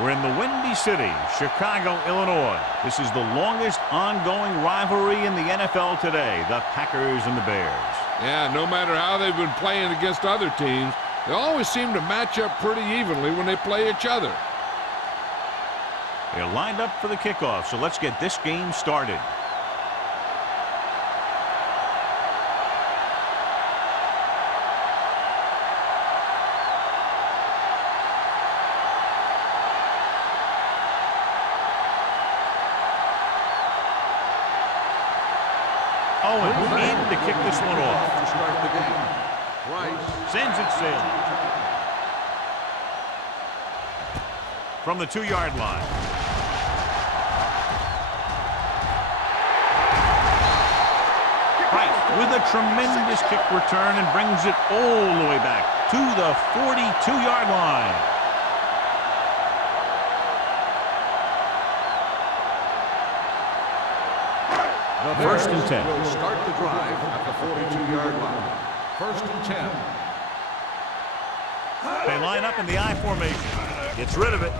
We're in the Windy City, Chicago, Illinois. This is the longest ongoing rivalry in the NFL today, the Packers and the Bears. Yeah, no matter how they've been playing against other teams, they always seem to match up pretty evenly when they play each other. They're lined up for the kickoff, so let's get this game started. Owen in to kick this one off. To start the game. Rice sends it sailing. From the 2-yard line. Right, with a tremendous kick return and brings it all the way back to the 42-yard line. The First and 10. Will start the drive at the 42-yard line. First and 10. They line up in the I formation. Gets rid of it.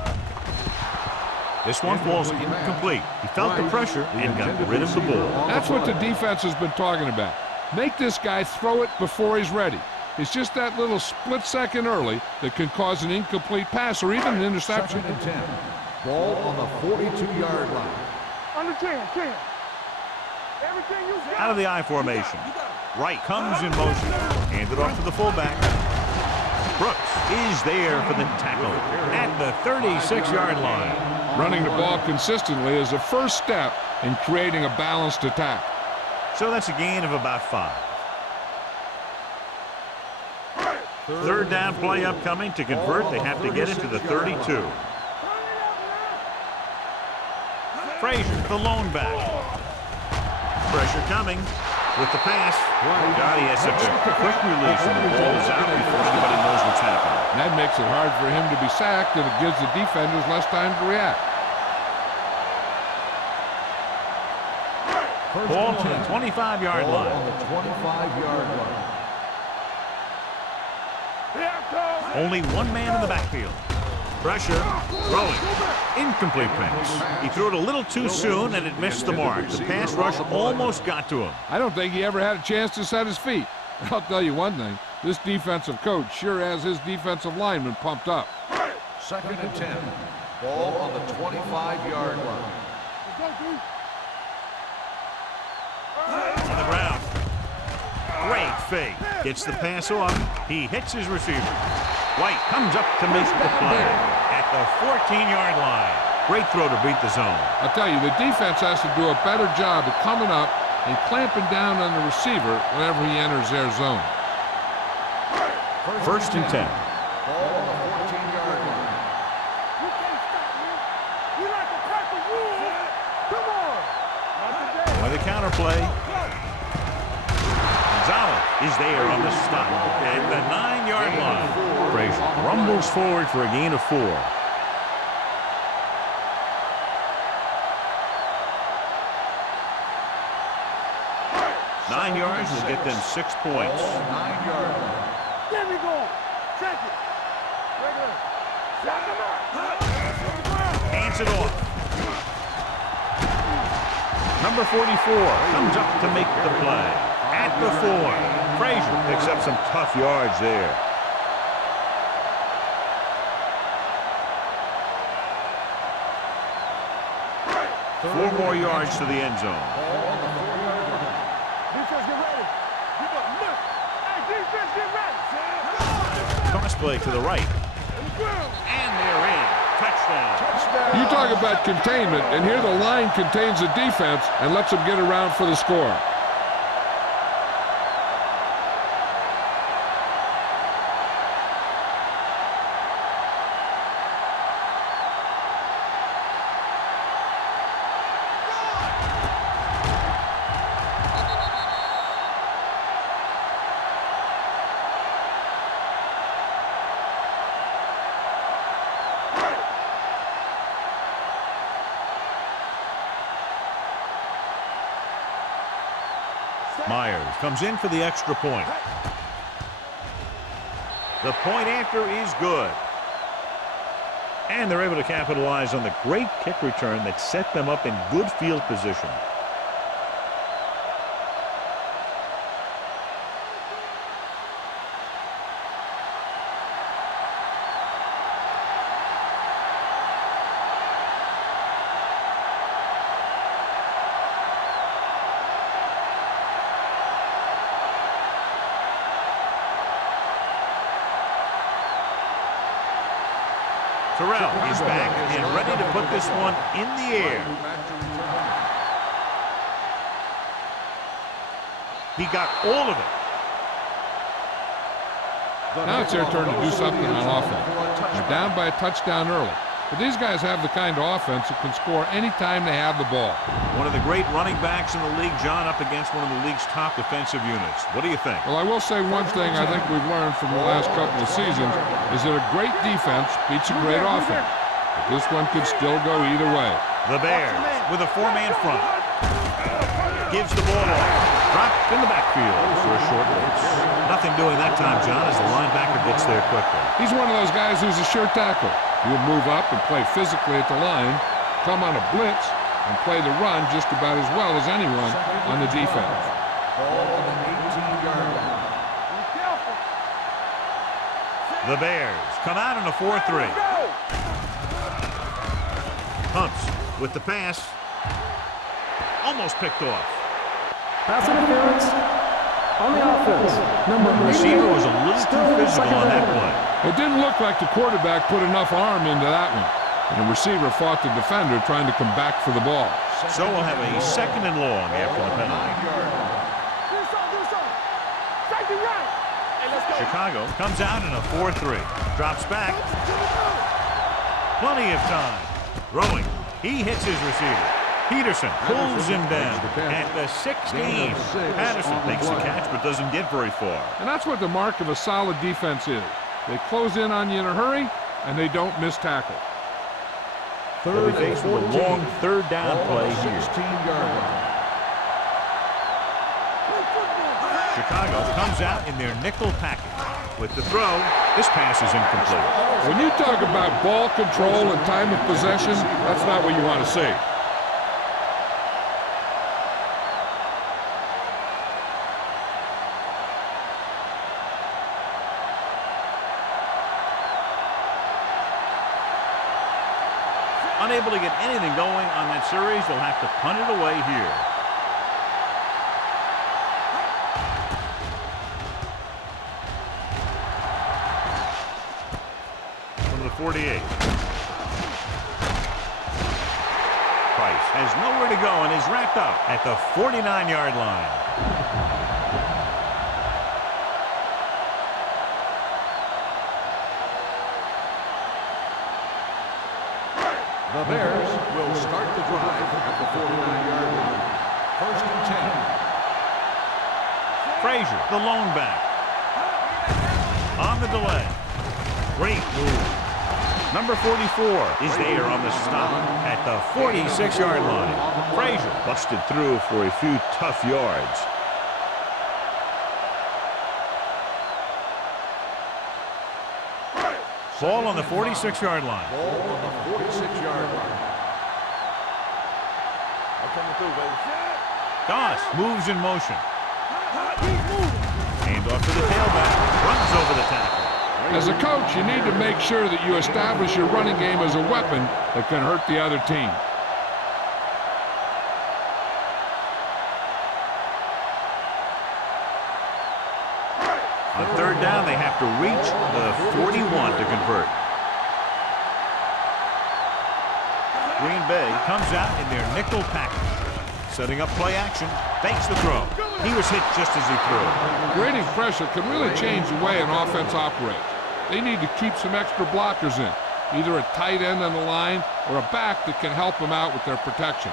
This one falls incomplete. He felt the pressure and got rid of the ball. That's what the defense has been talking about. Make this guy throw it before he's ready. It's just that little split second early that can cause an incomplete pass or even an interception. Second and 10. Ball on the 42-yard line. Under 10. Everything you got. Out of the I formation. Wright comes in motion. Handed off to the fullback. Brooks is there for the tackle at the 36-yard line. Running the ball consistently is the first step in creating a balanced attack. So that's a gain of about 5. Third down play upcoming. To convert, they have to get it to the 32. Frazier, the lone back. Pressure coming with the pass. God, he has such a quick release and the ball is out before anybody knows what's happening. That makes it hard for him to be sacked, and it gives the defenders less time to react. Ball to the 25-yard line. On the 25-yard line. Only one man in the backfield. Pressure, throwing, incomplete pass. He threw it a little too soon and it missed the mark. The pass rush almost got to him. I don't think he ever had a chance to set his feet. I'll tell you one thing, this defensive coach sure has his defensive lineman pumped up. Second and 10. Ball on the 25-yard line. On the ground. Great fake. Gets the pass off. He hits his receiver. White comes up to make the play at the 14-yard line. Great throw to beat the zone. I'll tell you, the defense has to do a better job of coming up and clamping down on the receiver whenever he enters their zone. First and 10. Ball on the 14-yard line. You can't stop me. We like to practice rules. Come on. Not today. With a counter play. Gonzalez is there on the stop at the 9-yard line. Frazier rumbles forward for a gain of 4. Nine yards will get them 6 points. 9-yard line. There we go. Check it. Regular. Shut him up. Hands it off. Number 44 comes up to make the play at the 4. Frazier picks up some tough yards there. Four more yards to the end zone. Defense, get ready. Get up, look. Hey, defense, get ready. Cross play to the right. And they're in. Touchdown. You talk about containment, and here the line contains the defense and lets them get around for the score. Myers comes in for the extra point. The point after is good. And they're able to capitalize on the great kick return that set them up in good field position. Terrell is back and ready to put this one in the air. He got all of it. Now it's their turn to do something on offense. They're down by a touchdown early. But these guys have the kind of offense that can score anytime they have the ball. One of the great running backs in the league, John, up against one of the league's top defensive units. What do you think? Well, I will say one thing I think we've learned from the last couple of seasons is that a great defense beats a great offense. But this one could still go either way. The Bears with a four-man front. Gives the ball off. Dropped in the backfield for a short blitz. Nothing doing that time, John, as the linebacker gets there quickly. He's one of those guys who's a sure tackle. He'll move up and play physically at the line, come on a blitz, and play the run just about as well as anyone on the defense. Ball on the 18-yard line. The Bears come out in a 4-3. Hunts with the pass. Almost picked off. Pass interference on the offense. Number Receiver was a little too physical on that play. It didn't look like the quarterback put enough arm into that one. And the receiver fought the defender trying to come back for the ball. So we'll have a second and long after the penalty. Chicago comes out in a 4-3. Drops back. Plenty of time. Throwing. He hits his receiver. Peterson pulls him down at the 16. Patterson makes the catch but doesn't get very far. And that's what the mark of a solid defense is. They close in on you in a hurry, and they don't miss tackle. They'll be faced with a long third down play here. 16-yard line. Chicago comes out in their nickel package. With the throw, this pass is incomplete. When you talk about ball control and time of possession, that's not what you want to see. Unable to get anything going on that series, they'll have to punt it away here. From the 48. Price has nowhere to go and is wrapped up at the 49-yard line. The Bears will start the drive at the 49-yard line. First and 10. Frazier, the lone back. On the delay. Great move. Number 44 is there on the stop at the 46-yard line. Frazier busted through for a few tough yards. Ball on the 46-yard line. Ball on the 46-yard line. Goss moves in motion. Hand off to the tailback. Runs over the tackle. As a coach, you need to make sure that you establish your running game as a weapon that can hurt the other team. On third down, they have to reach the 41 to convert. Green Bay comes out in their nickel package. Setting up play action. Fakes the throw. He was hit just as he threw. Grading pressure can really change the way an offense operates. They need to keep some extra blockers in, either a tight end on the line or a back that can help them out with their protection.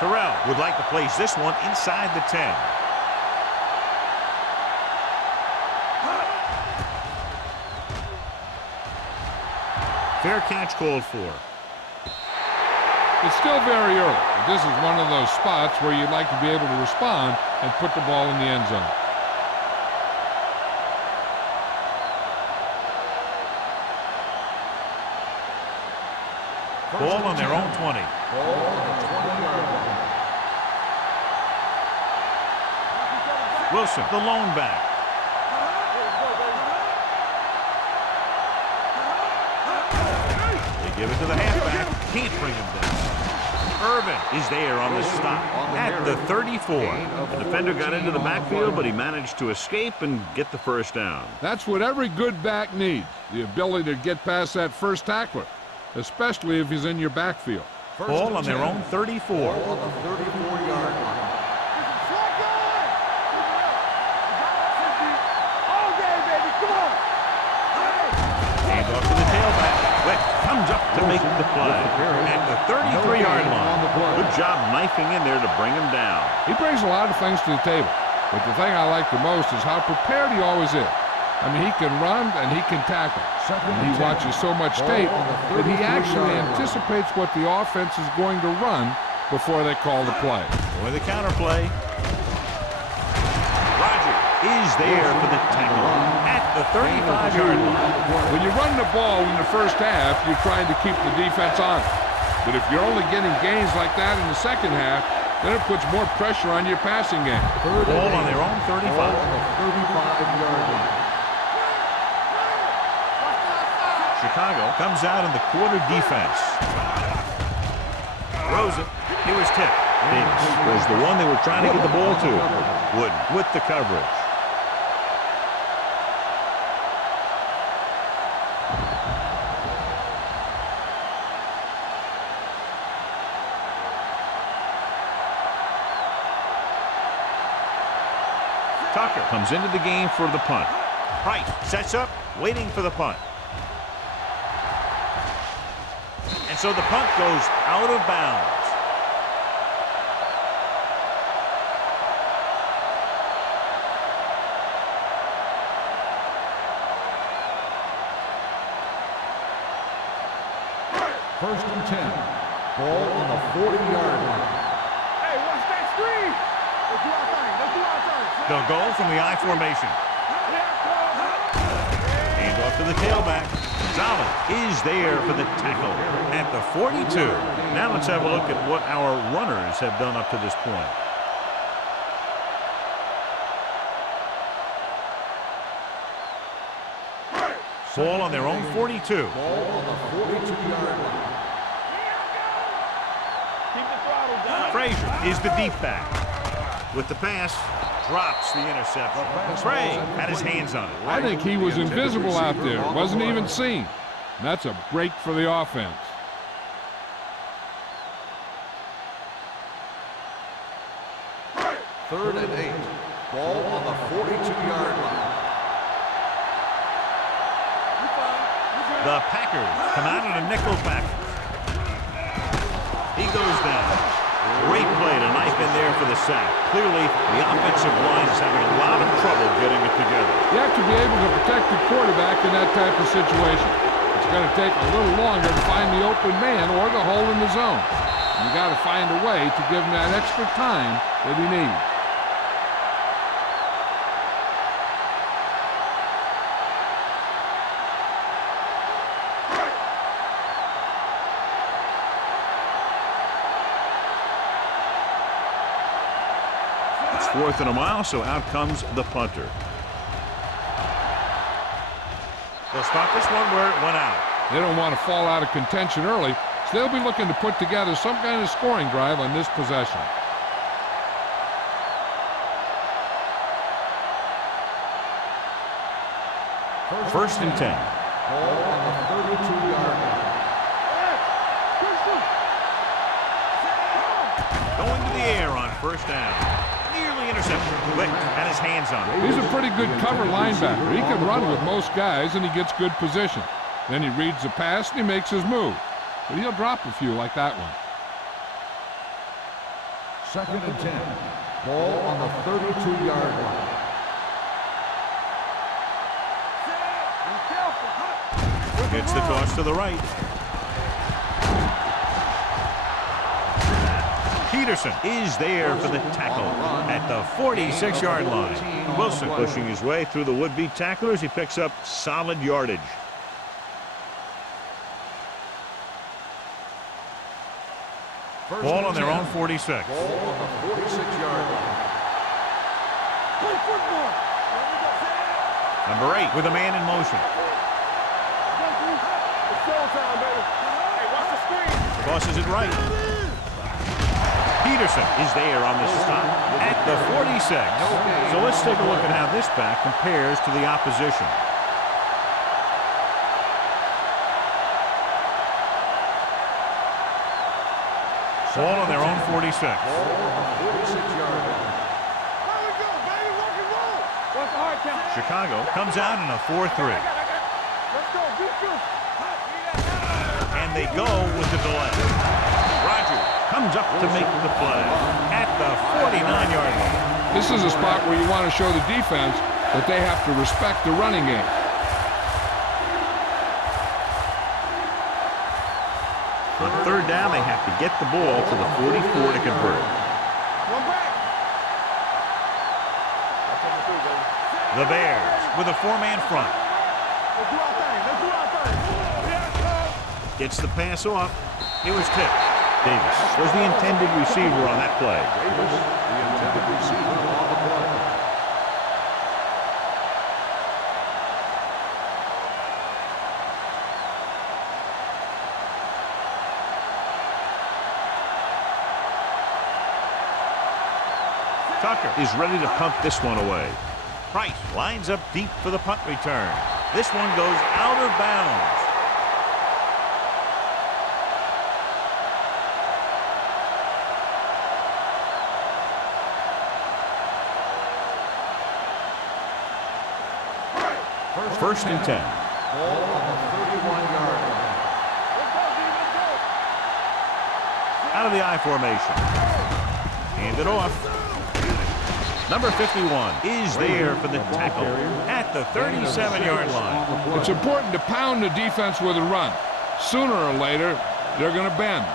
Terrell would like to place this one inside the 10. Fair catch called for. It's still very early, but this is one of those spots where you'd like to be able to respond and put the ball in the end zone. Ball on their own 20. Ball on the 20-yard line. Wilson, the lone back. They give it to the halfback. Can't bring him down. Irvin is there on the stop at the 34. The defender got into the backfield, but he managed to escape and get the first down. That's what every good back needs, the ability to get past that first tackler, especially if he's in your backfield. Ball on their own 34. Ball on the 34-yard line. Hand off to the tailback. Wick comes up to make the play at the 33-yard line. Good job knifing in there to bring him down. He brings a lot of things to the table, but the thing I like the most is how prepared he always is. I mean, he can run and he can tackle. And he watches so much tape that he actually anticipates what the offense is going to run before they call the play. With the counterplay. Roger is there for the tackle at the 35-yard line. When you run the ball in the first half, you're trying to keep the defense on it. But if you're only getting gains like that in the second half, then it puts more pressure on your passing game. Ball on their own 35. Ball on the 35-yard line. Chicago comes out in the quarter defense. Throws it. It was tipped. Davis was the one they were trying to get the ball to. Wood with the coverage. Tucker comes into the game for the punt. Price sets up, waiting for the punt. And so the punt goes out of bounds. First and 10. Ball on the 40-yard line. Hey, watch that screen. Let's do our thing. Let's do our thing. They'll go from the I formation. Hand off to the tailback. Gonzalez is there for the tackle at the 42. Now let's have a look at what our runners have done up to this point. Ball on their own 42. Ball on the 42-yard line. Frazier is the deep back. With the pass, drops the interception. Craig had his hands on it. I think he was invisible out there. Wasn't even seen. And that's a break for the offense. Third and 8. Ball on the 42-yard line. The Packers come out in a nickel pack. He goes down. Great play to knife in there for the sack. Clearly, the offensive line is having a lot of trouble getting it together. You have to be able to protect the quarterback in that type of situation. It's going to take a little longer to find the open man or the hole in the zone. You got to find a way to give him that extra time that he needs. Fourth and a mile, so out comes the punter. They'll stop this one where it went out. They don't want to fall out of contention early, so they'll be looking to put together some kind of scoring drive on this possession. First and 10. Ball on the 32-yard line. Going to the air on first down. Nearly intercepted. Wick had his hands on it. He's a pretty good cover linebacker. He can run with most guys, and he gets good position. Then he reads the pass, and he makes his move. But he'll drop a few like that one. Second and 10. Ball on the 32-yard line. Gets the toss to the right. Peterson is there for the tackle at the 46-yard line. Wilson pushing his way through the would-be tacklers. He picks up solid yardage. Ball on their own 46. Ball on the 46-yard line. Play football. Number 8 with a man in motion. It's showtime, baby. Hey, watch the screen. Crosses it right. Peterson is there on the stop at the 46. So let's take a look at how this back compares to the opposition. Ball on their own 46. Ball on the 46-yard line. There we go, baby. Rock and roll. What's the hard count? Chicago comes out in a 4-3. Let's go. Beat you. And they go with the delay. Rogers comes up to make the play at the 49-yard line. This is a spot where you want to show the defense that they have to respect the running game. On third down, they have to get the ball to the 44 to convert. One back. The Bears with a 4-man front. Let's do our thing. Let's do our thing. Gets the pass off. It was tipped. Davis was the intended receiver on that play. Davis, the intended receiver on the play. Tucker is ready to punt this one away. Price lines up deep for the punt return. This one goes out of bounds. First and 10. Ball on the 31-yard line. Out of the I formation. Hand it off. Number 51 is there for the tackle at the 37-yard line. It's important to pound the defense with a run. Sooner or later, they're going to bend.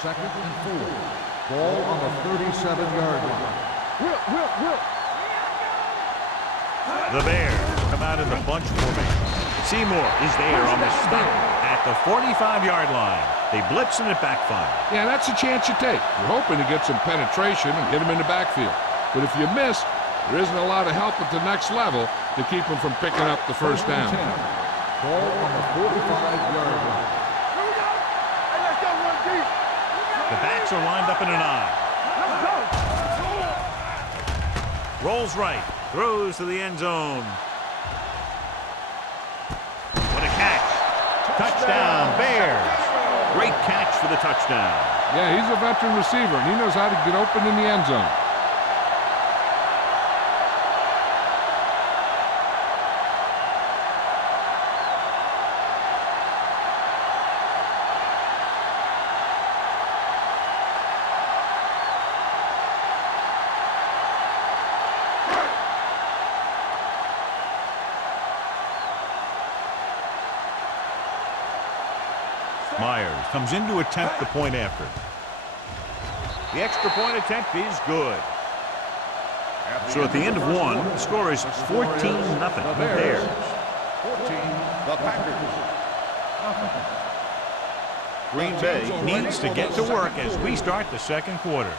Second and 4. Ball on the 37-yard line. Whip. The Bears come out in the bunch formation. Seymour is there on the stop at the 45-yard line. They blitz and it backfires. Yeah, that's a chance you take. You're hoping to get some penetration and get them in the backfield. But if you miss, there isn't a lot of help at the next level to keep them from picking up the first down. Ball on the 45-yard line. Here we go. Hey, let's go one deep. The backs are lined up in an I. Let's go. Rolls right. Throws to the end zone. What a catch. Touchdown, Bears. Great catch for the touchdown. Yeah, he's a veteran receiver, and he knows how to get open in the end zone. Myers comes in to attempt the point after. The extra point attempt is good. So at the end of one, the score is 14-0. Bears. 14, the Packers. Green Bay needs to get to work as we start the second quarter.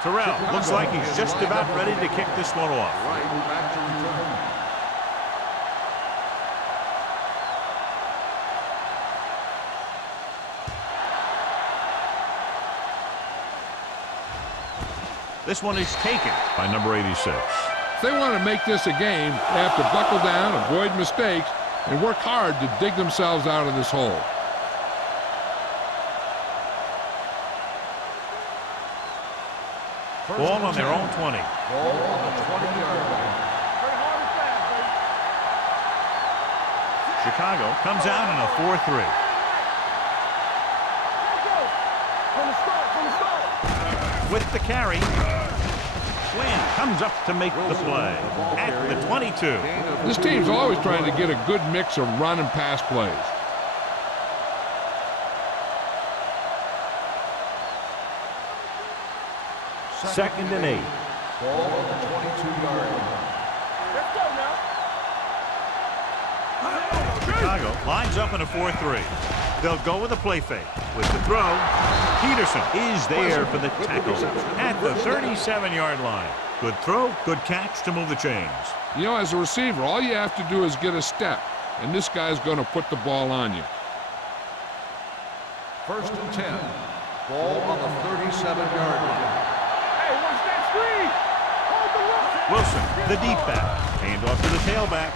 Terrell looks like he's just about ready to kick this one off. Right back to return. This one is taken by number 86. If they want to make this a game, they have to buckle down, avoid mistakes, and work hard to dig themselves out of this hole. Ball on their own 20. Ball on the 20-yard line. Very hard and fast, baby. Chicago comes out in a 4-3. Let's go. From the start. with the carry. Quinn comes up to make the play at the 22. This team's always trying to get a good mix of run and pass plays. Second and 8. Ball on the 22-yard line. Let's go now. Chicago lines up in a 4-3. They'll go with a play fake. With the throw, Peterson is there for the tackle at the 37-yard line. Good throw, good catch to move the chains. You know, as a receiver, all you have to do is get a step, and this guy's going to put the ball on you. First and 10. Ball on the 37-yard line. Hey, watch that screen. Hold the rock. Wilson, the deep back. Hand off to the tailback.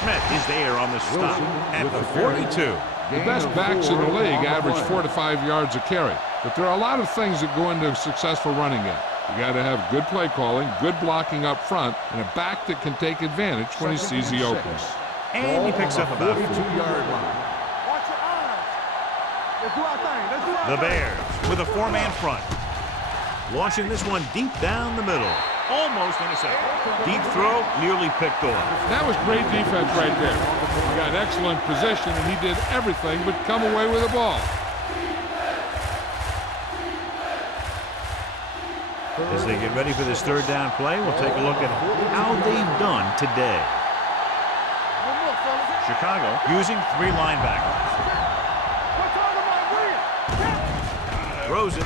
Smith is there on the stop at the 42. The best backs in the league average 4 to 5 yards a carry. But there are a lot of things that go into a successful running game. You got to have good play calling, good blocking up front, and a back that can take advantage when he sees the openings. And he picks up about 4. 42-yard line. Watch your eyes. Let's do our thing. Let's do our The thing. Bears with a 4-man front. Launching this one deep down the middle. Almost intercepted. Deep throw, nearly picked off. That was great defense right there. He got excellent position, and he did everything but come away with the ball. As they get ready for this third down play, we'll take a look at how they've done today. One more, fellas. Chicago using 3 linebackers. We're talking about win. Throws it.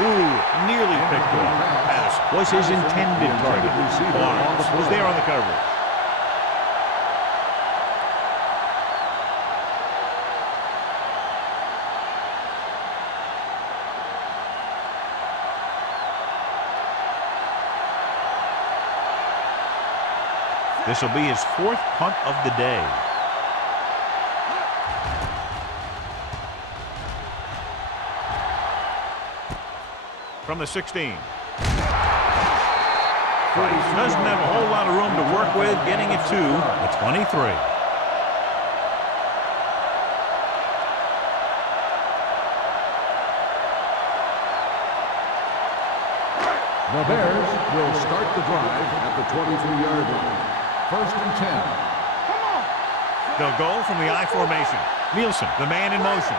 Ooh, nearly picked off. Pass was his intended target. Barnes was there on the coverage. This will be his 4th punt of the day. From the 16. Price doesn't have a whole lot of room to work with, getting it to the 23. The Bears will start the drive at the 23-yard line. First and 10. They'll go from the I formation. Nielsen, the man in motion.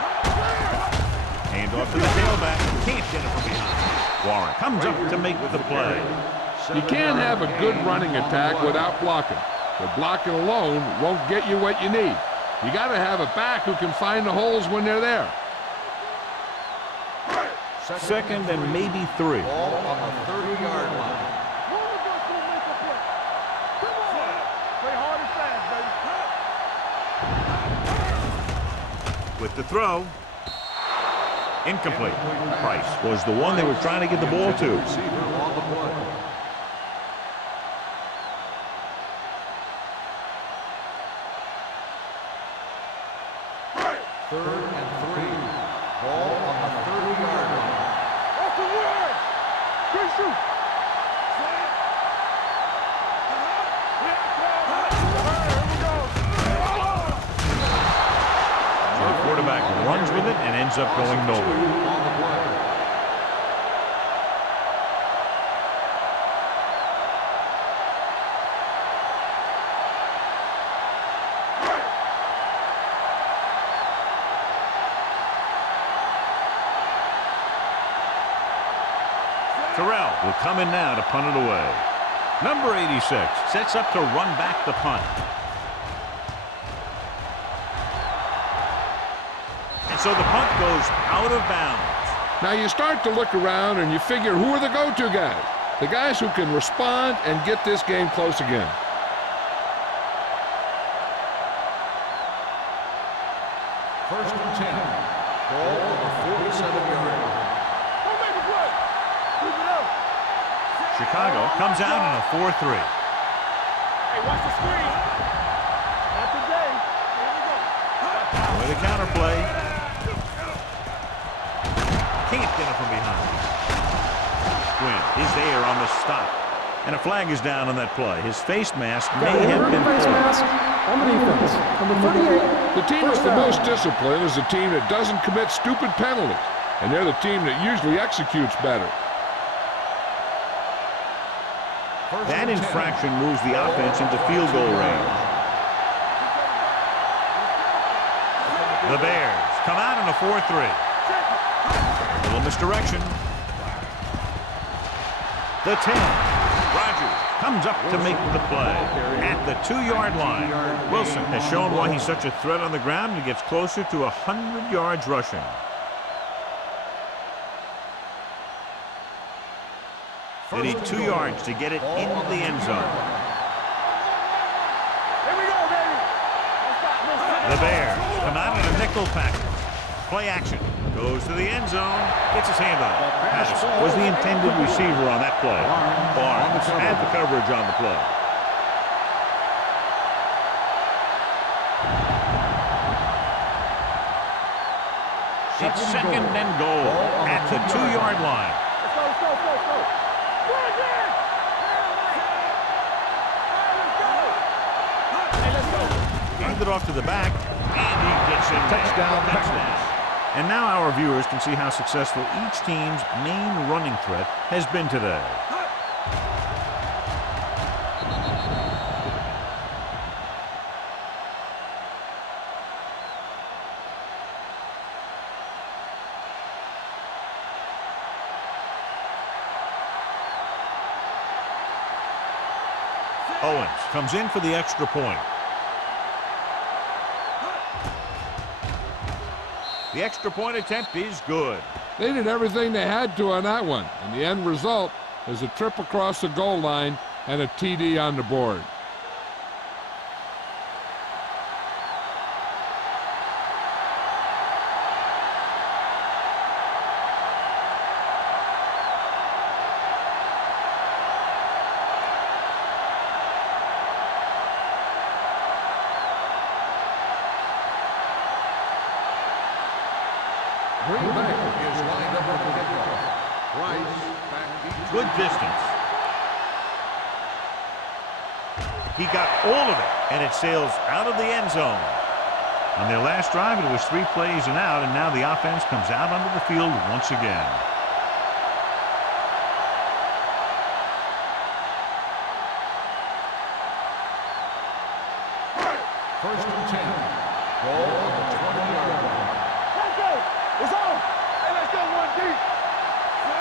Hand off to the tailback. Can't get it from behind. Warren comes up to make the play. You can't have a good running attack without blocking. But blocking alone won't get you what you need. You got to have a back who can find the holes when they're there. Second and maybe 3. Ball on the 30-yard line. One of us will make a play. Come on. Play hard and fast, baby. With the throw. Incomplete. Price was the one they were trying to get the ball to. Receiver on the play. Third and 3. Ball on the 30-yard line. Off the word. Good shoot. So the quarterback runs with it and ends up going nowhere. On the play. Terrell will come in now to punt it away. Number 86 sets up to run back the punt. And so the punt goes out of bounds. Now you start to look around and you figure, who are the go-to guys? The guys who can respond and get this game close again. First and 10. Ball on the 47-yard line. Don't make a play. Keep it up. Chicago comes out in a 4-3. Hey, watch the screen. Not today. Here we go. With a counter play. Can't get it from behind. Quinn is there on the stop. And a flag is down on that play. His face mask may have been face pulled. mask on the defense. Number 38. The team that's the most disciplined is the team that doesn't commit stupid penalties. and they're the team that usually executes better. That infraction moves the offense into field goal range. The Bears come out in a 4-3. Little misdirection. The 10. Rogers comes up to make the play at the 2-yard line. Wilson has shown why he's such a threat on the ground and gets closer to 100 yards rushing. They need 2 yards to get it into the end zone. Here we go, baby. The Bears come out in a nickel package. Play action. Goes to the end zone. Gets his hand on it. Pass was the intended receiver on that play. Barnes had the coverage on the play. It's second and goal at the 2-yard line. Let's go, let's go, let's go, let's go. Run, man. Hey, let's go. Hand it off to the back, and he gets in. Touchdown. And now our viewers can see how successful each team's main running threat has been today. Owens comes in for the extra point. The extra point attempt is good. They did everything they had to on that one, and the end result is a trip across the goal line and a TD on the board. Green Bay is lined up on the kickoff. Rice back deep. Good distance. He got all of it, and it sails out of the end zone. On their last drive, it was 3 plays and out, and now the offense comes out onto the field once again. First and 10. Ball on the 20-yard line. Let's go. It's on. Hey, let's go, 1 deep.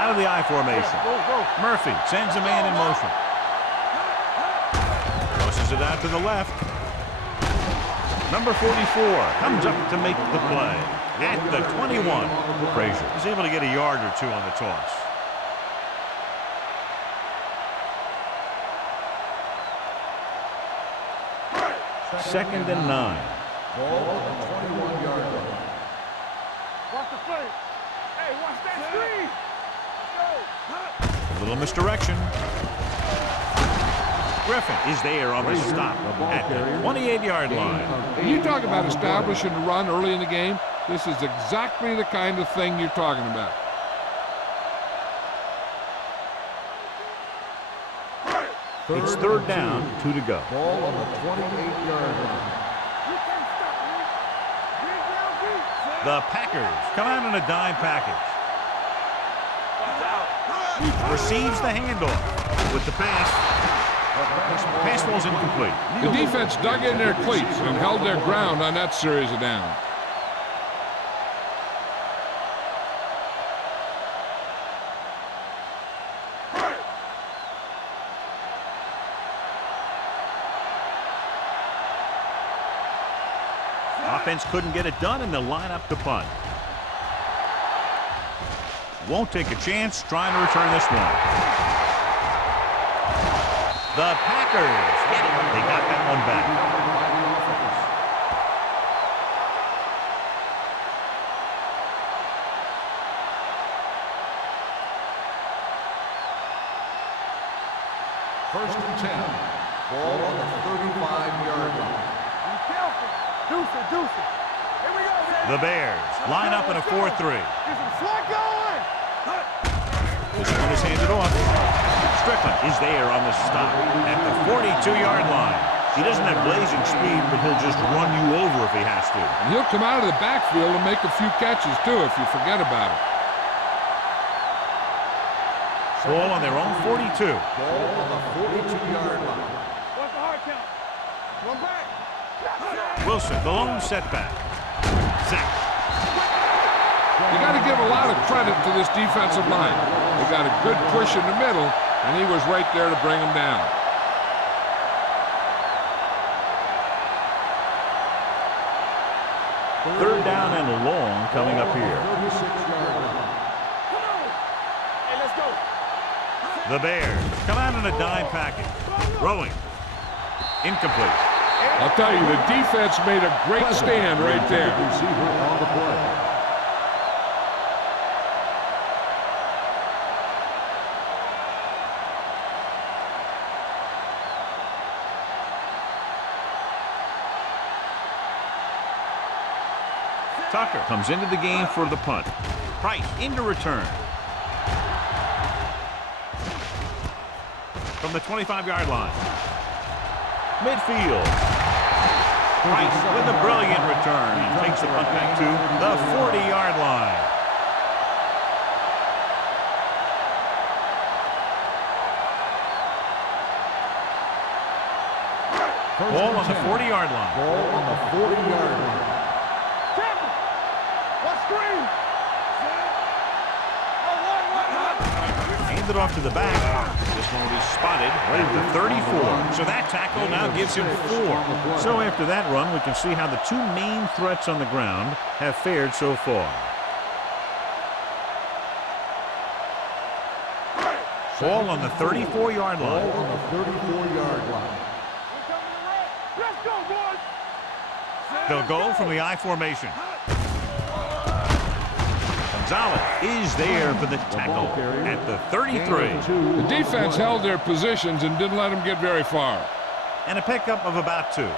Out of the I formation. Go. Murphy sends a man in motion. Tosses it out to the left. Number 44 comes up to make the play at the 21. Frazier is able to get a yard or 2 on the toss. Second and 9. Ball on the 21-yard line. Watch the play. Hey, watch that screen. Go. A little misdirection. Griffin is there on the stop at the 28-yard line. You talk about establishing the run early in the game. This is exactly the kind of thing you're talking about. It's third down, 2 to go. Ball on the 28-yard line. You can't stop me. Big down deep. The Packers come out in a dime package. Receives the handoff with the pass. Pass ball's incomplete. The defense dug in their cleats and held their ground on that series of downs. Offense couldn't get it done, and they'll line up to punt. Won't take a chance trying to return this one. The Packers get it. They got that one back. First and 10. Ball on the 35-yard line. Be careful. Deuce it. Here we go, man. The Bears line up in a 4-3. Get some slot going. This one is handed off. Strickland is there on the stop at the 42-yard line. He doesn't have blazing speed, but he'll just run you over if he has to. And he'll come out of the backfield and make a few catches, too, if you forget about it. Ball on their own 42. Ball on the 42-yard line. What's the hard count? One back. Wilson, the lone setback. Sack. You got to give a lot of credit to this defensive line. They got a good push in the middle, and he was right there to bring him down. Third down and long coming up here. 36-yard line. Come on. Hey, let's go. The Bears come out in a dime package. Throwing. Incomplete. I'll tell you, the defense made a great stand right there. Receiver on the play. Tucker comes into the game for the punt. Price into return. From the 25-yard line. Midfield. Price with a brilliant return and takes the punt back to the 40-yard line. Ball on the 40-yard line. Ball on the 40-yard line. Handed off to the back. This one will be spotted at the 34. So that tackle now gives him 4. So after that run, we can see how the two main threats on the ground have fared so far. Ball on the 34-yard line. Ball on the 34-yard line. Let's go, boys. They'll go from the I formation. Gonzalez is there for the tackle at the 33. The defense held their positions and didn't let them get very far. And a pickup of about 2.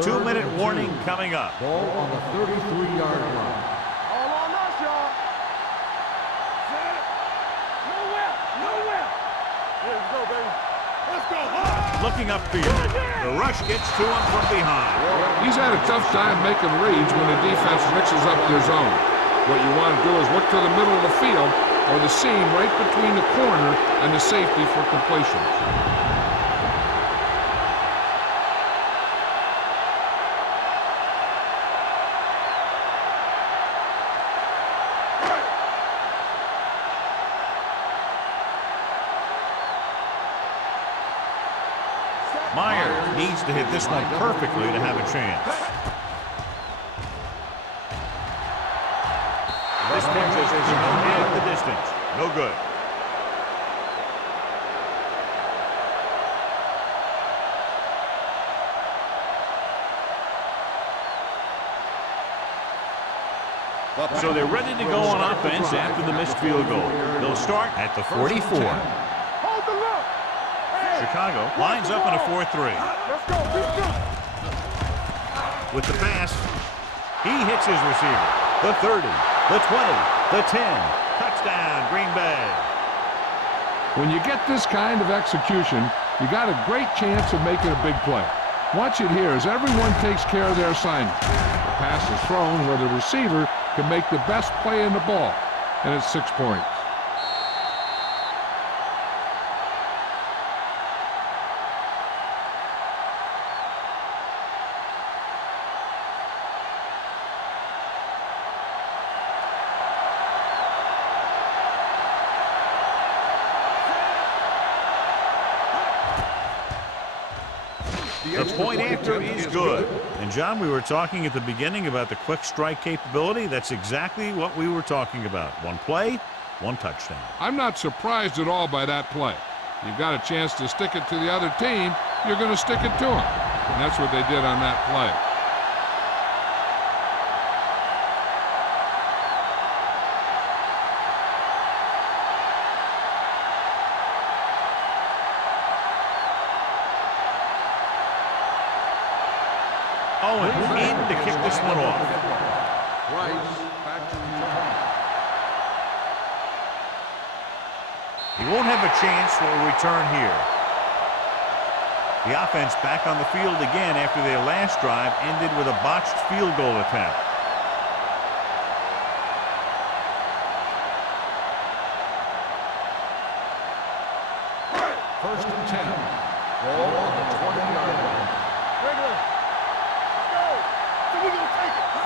2-minute warning coming up. Ball on the 33-yard line. All on us, y'all. Nowhere. Nowhere. Let's go, baby. Let's go. Looking upfield. The rush gets to him from behind. He's had a tough time making reads when the defense mixes up their zone. What you want to do is look to the middle of the field or the seam right between the corner and the safety for completion. Meyer needs to hit this one perfectly to have a chance. This pitch is at the distance. No good. So they're ready to go on offense after the missed field goal. They'll start at the 44. Hold the look. Chicago lines up in a 4-3. Let's go. Let's go. With the pass, he hits his receiver. The 30, the 20, the 10. Touchdown, Green Bay. When you get this kind of execution, you got a great chance of making a big play. Watch it here as everyone takes care of their assignment. The pass is thrown where the receiver can make the best play in the ball, and it's 6 points. The point after is good. And, John, we were talking at the beginning about the quick strike capability. That's exactly what we were talking about. One play, one touchdown. I'm not surprised at all by that play. You've got a chance to stick it to the other team, you're going to stick it to them. And that's what they did on that play. Owen in to kick this one off. Rice back to return. He won't have a chance for a return here. The offense back on the field again after their last drive ended with a botched field goal attempt.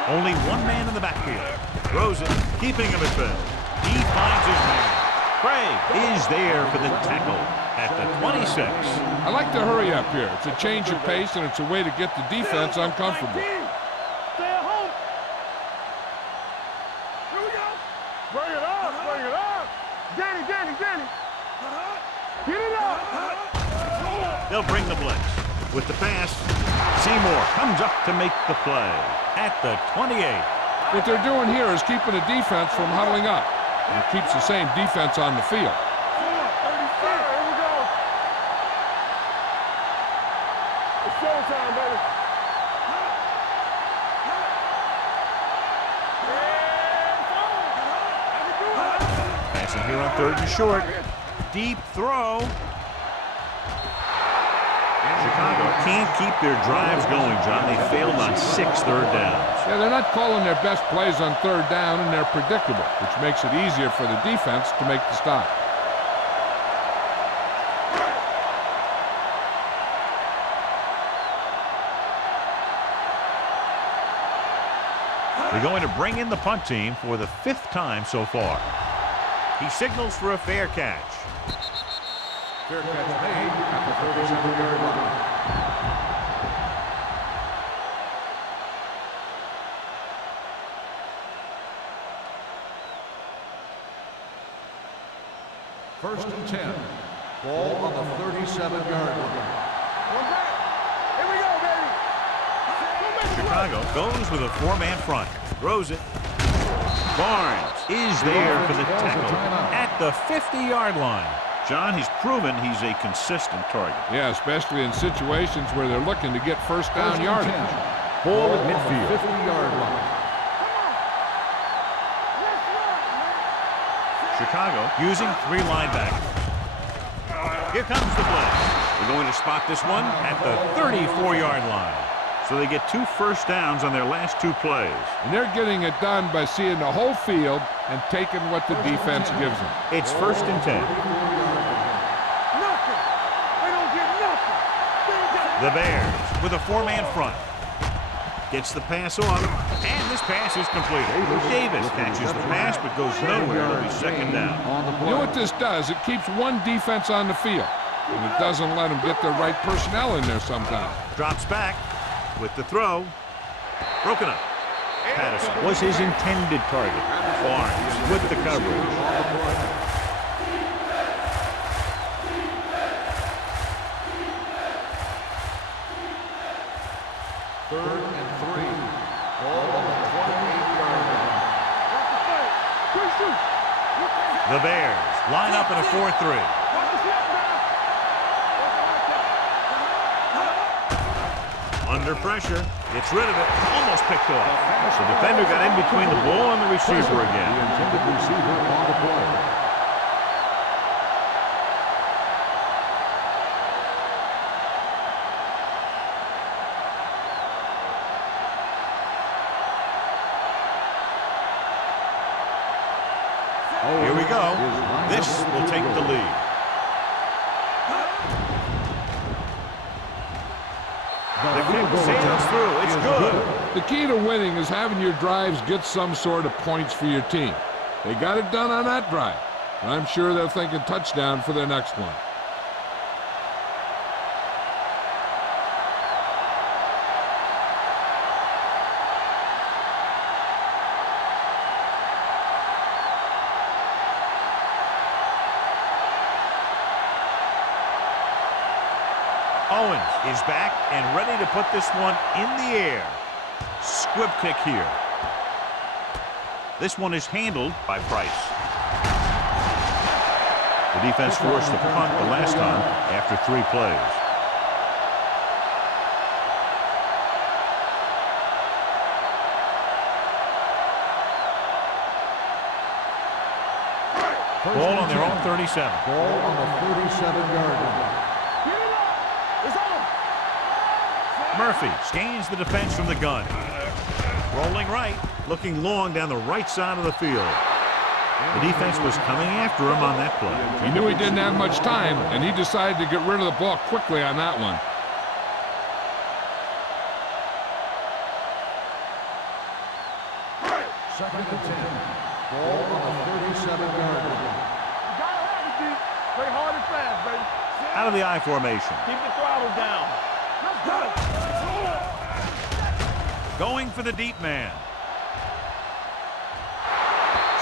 Only one man in the backfield. Throws it, keeping him at bay. He finds his man. Craig is there for the tackle at the 26. I like to hurry up here. It's a change of pace, and it's a way to get the defense uncomfortable. Stay at home. Here we go. Bring it up, bring it up. Danny. Get it up. They'll bring the blitz. With the pass, Seymour comes up to make the play at the 28. What they're doing here is keeping the defense from huddling up. And it keeps the same defense on the field. 36. Here we go. It's showtime, baby. Passing here on 3rd and short. Deep throw. Chicago can't keep their drives going, John. They failed on 6 third downs. Yeah, they're not calling their best plays on 3rd down, and they're predictable, which makes it easier for the defense to make the stop. They're going to bring in the punt team for the 5th time so far. He signals for a fair catch. Fair catch made at the 37-yard line. First and 10. Ball on the 37-yard line. Here we go, baby. Chicago goes with a 4-man front. Throws it. Barnes is there for the tackle at the 50-yard line. John, he's proven he's a consistent target. Yeah, especially in situations where they're looking to get first down yardage. Ball at midfield. 50-yard line. Chicago using 3 linebackers. Here comes the play. They're going to spot this one at the 34-yard line. So they get 2 first downs on their last 2 plays. And they're getting it done by seeing the whole field and taking what the defense gives them. It's 1st and 10. Nothing. They don't get nothing. The Bears with a 4-man front. Gets the pass off, and this pass is completed. Davis catches the pass but goes nowhere. It'll be 2nd down. You know what this does? It keeps one defense on the field, and it doesn't let them get the right personnel in there sometimes. Drops back with the throw. Broken up. Patterson was his intended target. Barnes with the coverage. 3rd and 3. Ball on the 28-yard line. The Bears line up in a 4-3. Under pressure, gets rid of it, almost picked off. The defender got in between the ball and the receiver The again. intended receiver on the play. Here we go. This will take the lead. The kick sails through. It's good. The key to winning is having your drives get some sort of points for your team. They got it done on that drive, and I'm sure they're thinking touchdown for their next one. Owens is back and ready to put this one in the air. Squib kick here. This one is handled by Price. The defense forced a punt the last time after 3 plays. Ball on their own 37. Ball on the 37-yard line. Murphy gains the defense from the gun. Rolling right, looking long down the right side of the field. The defense was coming after him on that play. He knew he didn't have much time, and he decided to get rid of the ball quickly on that one. Second and 10. Ball on the 37-yard line. You gotta have it, D. Play hard and fast, baby. Out of the I formation. Keep the throttle down. Let's go. Going for the deep man.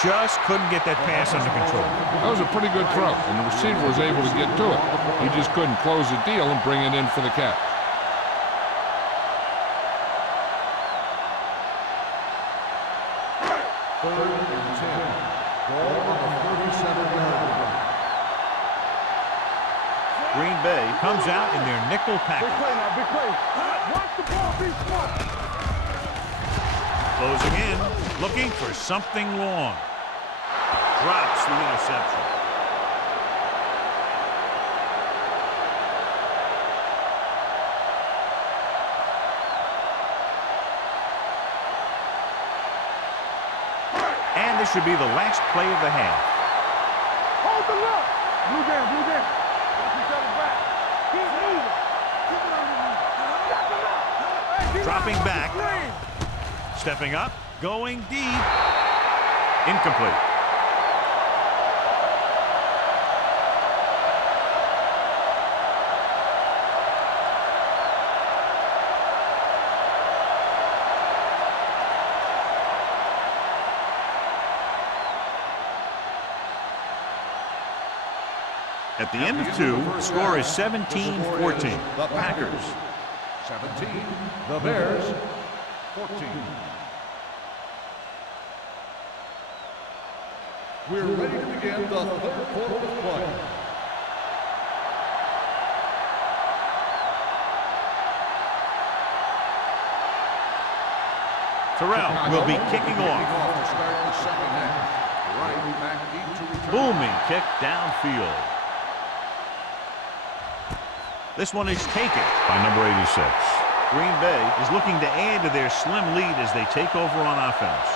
Just couldn't get that pass under control. That was a pretty good throw, and the receiver was able to get to it. He just couldn't close the deal and bring it in for the catch. Third and 10. Ball on the 37-yard line. Green Bay comes out in their nickel Big package. play now, big play. Watch the ball be smart. Closing in, looking for something long. Drops the interception. And this should be the last play of the half. Hold the look. Blue down, blue down. Watch each other back. Keep moving. Keep it moving. Got the look. Hey, get Dropping out of back. the lane. Stepping up, going deep. Incomplete. At the end of two, the score is 17-14. The Packers 17. The Bears 14. We're ready to begin the third quarter of play. Terrell will be kicking off. To start the second half. Right back into return. Booming kick downfield. This one is taken by number 86. Green Bay is looking to add to their slim lead as they take over on offense.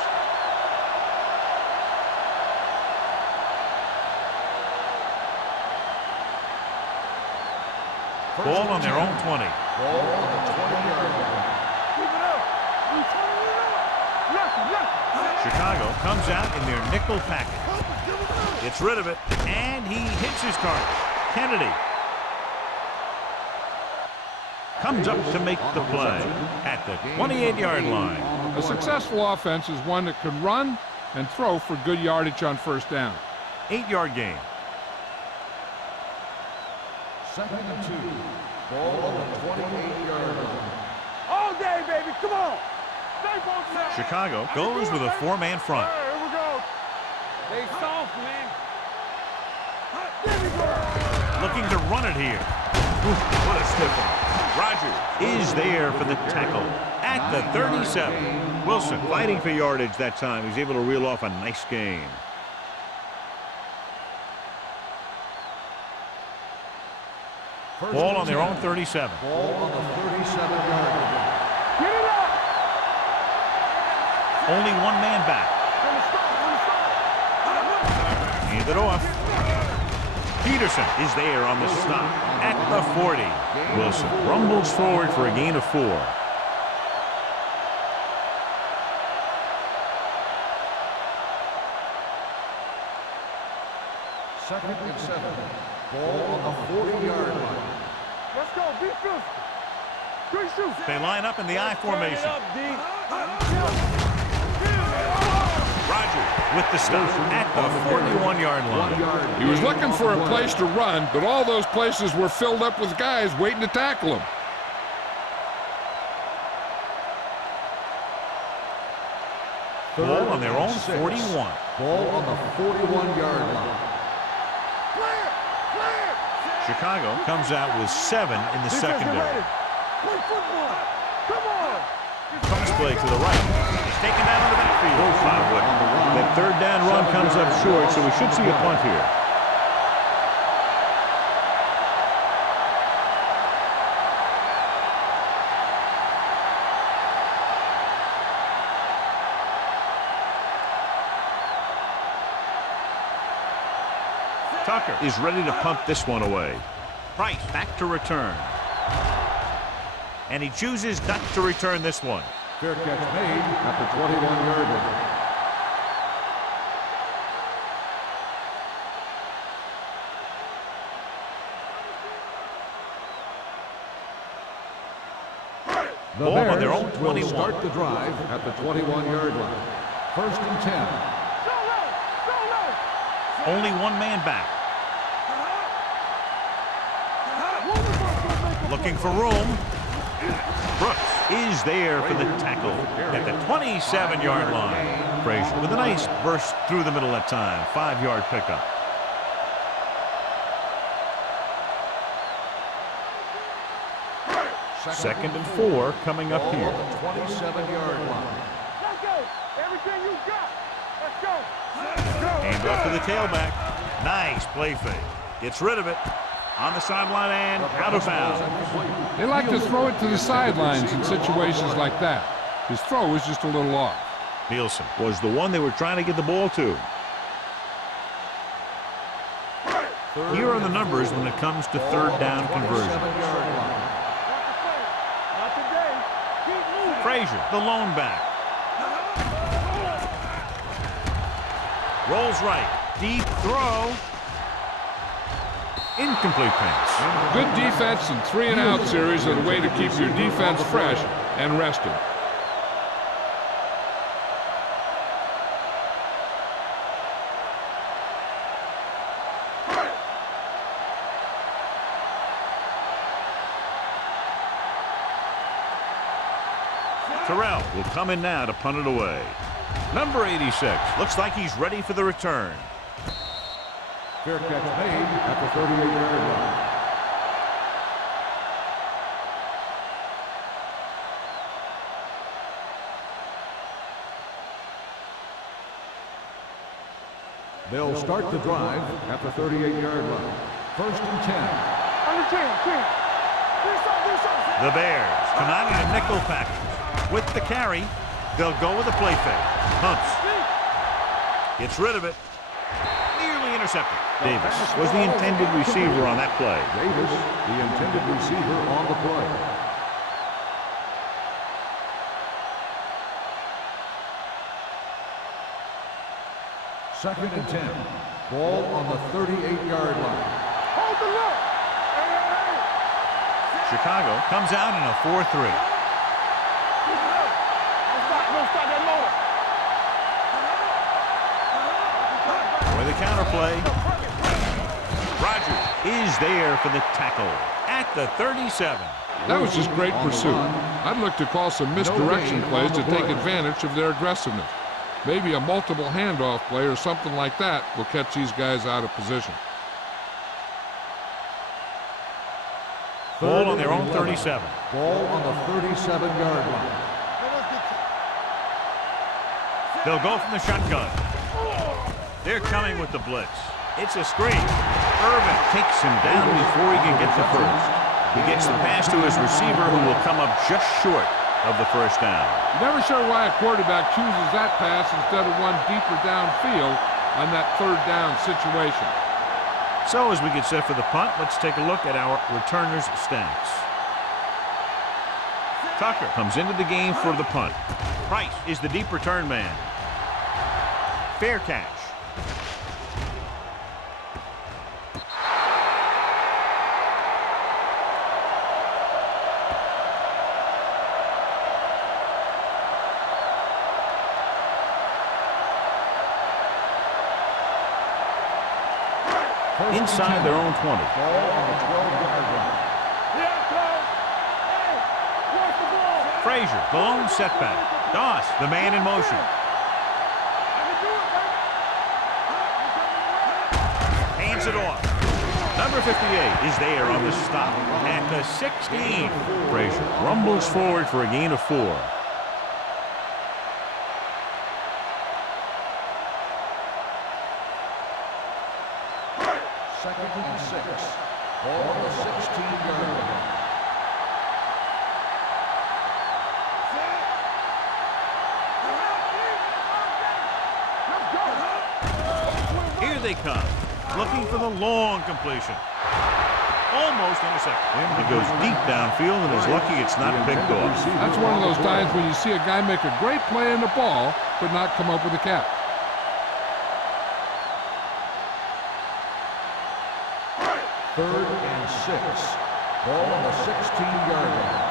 Ball on their own 20. Ball on the 20-yard line. Keep it up. We turn it up. Left. Chicago comes out in their nickel package. Gets rid of it, and he hits his target. Kennedy comes up to make the play at the 28-yard line. A successful offense is one that can run and throw for good yardage on first down. 8-yard gain. Second and 2. Ball on the 28-yard line. All day, baby. Come on. Stay focused now. Chicago goes with a four-man front. Here we go. They soft, man. There we go. Looking to run it here. Ooh, what a stiff one. Rogers is there for the tackle at the 37. Wilson fighting for yardage that time. He's able to reel off a nice gain. Ball on their own 37. Ball on the 37-yard line. Get it up. Only one man back. Hand it off. Peterson is there on the stop at the 40. Wilson rumbles forward for a gain of 4. Second and 7. Ball on the 40-yard line. Let's go. Be physical. Great shoot. They line up in the I formation. Rogers with the stop at the 41-yard line. He was looking for a place to run, but all those places were filled up with guys waiting to tackle him. Ball on their own 6. 41. Ball on the 41-yard line. Chicago comes out with 7 in the secondary. Play football. Come on. Cross play to the right. He's taken down in the backfield by Wood. That third down run comes up short, so we should see a punt here. Tucker is ready to punt this one away. Price back to return. And he chooses not to return this one. Fair catch made at the 21-yard line. The Ball on their Bears own will 21. start the drive at the 21-yard line. First and 10. Only one man back. Looking for room. Brooks is there for the tackle at the 27-yard line. Frazier with a nice burst through the middle that time. 5-yard pickup. Second and 4 coming up here. 27-yard line. Let's go. Everything you got. Let's go. Let's go. Hand off to the tailback. Nice play fake. Gets rid of it. On the sideline and out of bounds. They like to throw it to the sidelines in situations like that. His throw was just a little off. Nielsen was the one they were trying to get the ball to. Here are the numbers when it comes to third down conversions. Not today. Keep moving. Frazier, the lone back. Rolls right. Deep throw. Incomplete pass. Good defense and 3-and-out series are the way to keep your defense fresh and rested. Terrell will come in now to punt it away. Number 86 looks like he's ready for the return. Fair catch made at the 38-yard line. They'll start the drive at the 38-yard line. First and 10. Under 10. The Bears come out in a nickel package. With the carry, they'll go with a play fake. Pumps. Gets rid of it. Nearly intercepted. Davis was the intended receiver on that play. Davis, the intended receiver on the play. Second and 10. Ball on the 38-yard line. Hold the look. Chicago comes out in a 4-3. Don't stop that motor. For the counterplay. Rogers is there for the tackle at the 37. That was just great pursuit. I'd look to call some misdirection plays to take advantage of their aggressiveness. Maybe a multiple handoff play or something like that will catch these guys out of position. Ball on their own 37. Ball on the 37-yard line. They'll go from the shotgun. They're coming with the blitz. It's a screen. Irvin takes him down before he can get the first. He gets the pass to his receiver, who will come up just short of the first down. Never sure why a quarterback chooses that pass instead of one deeper downfield on that third down situation. So as we get set for the punt, let's take a look at our returners' stats. Tucker comes into the game for the punt. Price is the deep return man. Fair catch. Inside their own 20. Ball on the 12-yard line. Frazier, the lone setback. Doss, the man in motion. Hands it off. Number 58 is there on the stop at the 16. Frazier rumbles forward for a gain of 4. Second and 6. Ball on the 16-yard line. Here they come, looking for the long completion. Almost intercepted. It goes deep downfield and is lucky it's not picked off. That's one of those times when you see a guy make a great play in the ball, but not come up with a catch. Third and 6. Ball on the 16-yard line.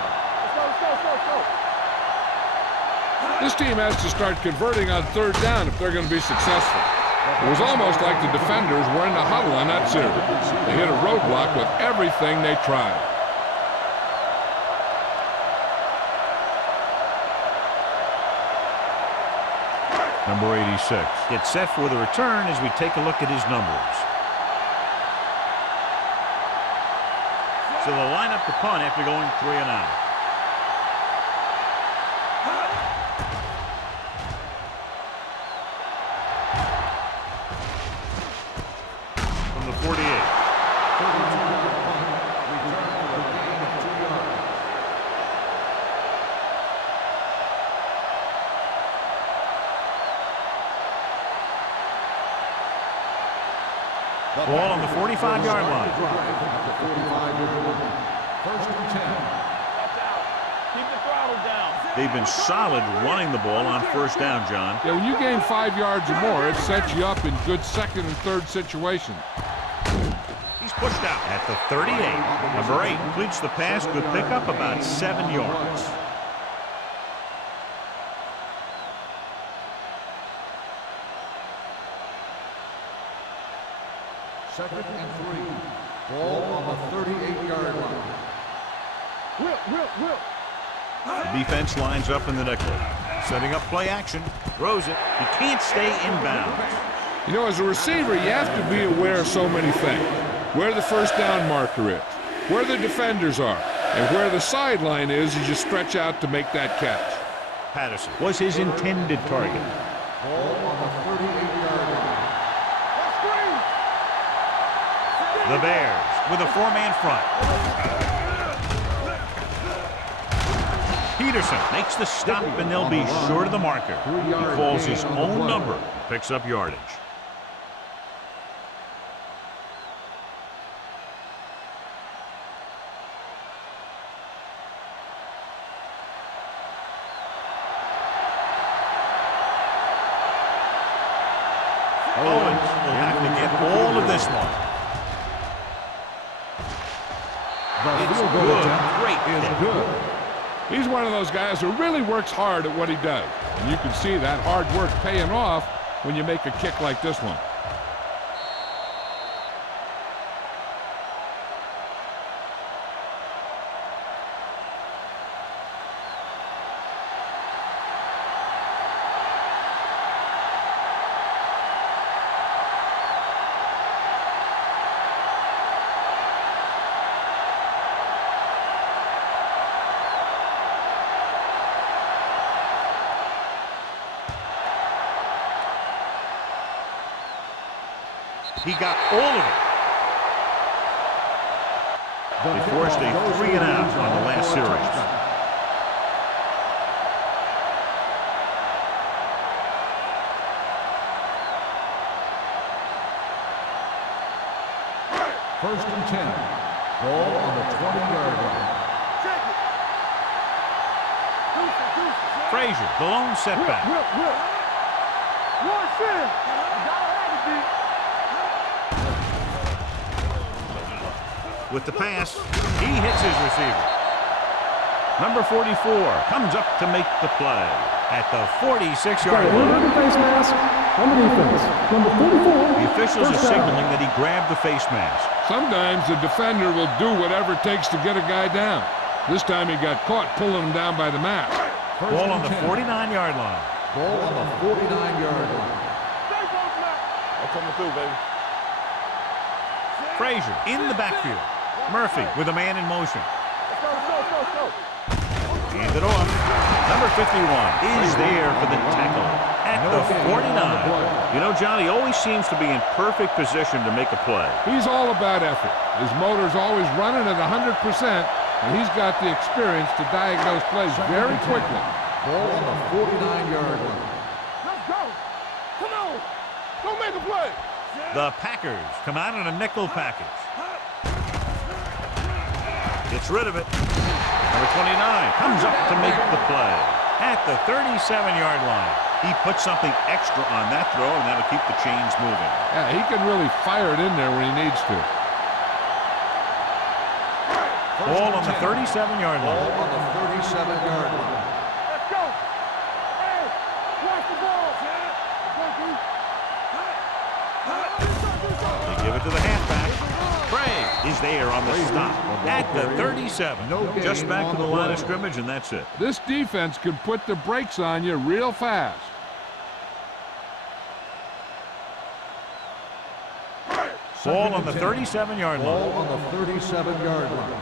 Let's go. This team has to start converting on third down if they're going to be successful. It was almost like the defenders were in the huddle on that series. They hit a roadblock with everything they tried. Number 86 gets set for the return as we take a look at his numbers. So they'll line up the punt after going 3 and out. From the 48. Ball on the 45-yard line. First and 10. Keep the throttle down. They've been solid running the ball on first down, John. Yeah, when you gain 5 yards or more, it sets you up in good second and third situations. He's pushed out at the 38. Number 8 completes the pass. Good pickup, about 7 yards. Second and 3. Ball on the 38-yard line. Whip. The defense lines up in the nickel. Setting up play action. Throws it. He can't stay inbounds. You know, as a receiver, you have to be aware of so many things. Where the first down marker is, where the defenders are, and where the sideline is as you stretch out to make that catch. Patterson was his intended target. Ball on the 38-yard line. The Bears with a 4-man front. Peterson makes the stop, and they'll be short of the marker. He calls his own number, picks up yardage. Owens will have to get all of this one. It's good. Great Is good. He's one of those guys who really works hard at what he does. And you can see that hard work paying off when you make a kick like this one. He got all of it. They forced a 3 and out on the last series. First and 10. Ball on the 20-yard line. Frazier, the lone setback. Whip. One sin. Y'all have it, D. With the pass, he hits his receiver. Number 44 comes up to make the play at the 46-yard line. Face mask on the defense. Number 44. The officials are first down. signaling that he grabbed the face mask. Sometimes the defender will do whatever it takes to get a guy down. This time he got caught pulling him down by the mask. First Ball and on the 10. 49-yard line. Ball on the 49-yard line. I'm coming through, baby. Frazier in the backfield. Murphy with a man in motion. Go. Hand it off. Number 51 is there for the tackle at the 49. You know, John, he always seems to be in perfect position to make a play. He's all about effort. His motor's always running at 100%, and he's got the experience to diagnose plays very quickly. Ball on the 49-yard line. Let's go. Come on. Go make a play. The Packers come out in a nickel package. Gets rid of it. Number 29 comes up to make the play at the 37-yard line. He puts something extra on that throw, and that'll keep the chains moving. Yeah, he can really fire it in there when he needs to. Ball on the 37-yard Ball line. on the 37-yard line. Let's go. Hey. there on the stop at the 37. Just back to the line of scrimmage, and that's it. This defense can put the brakes on you real fast. Ball on the 37-yard line. Ball on the 37-yard line.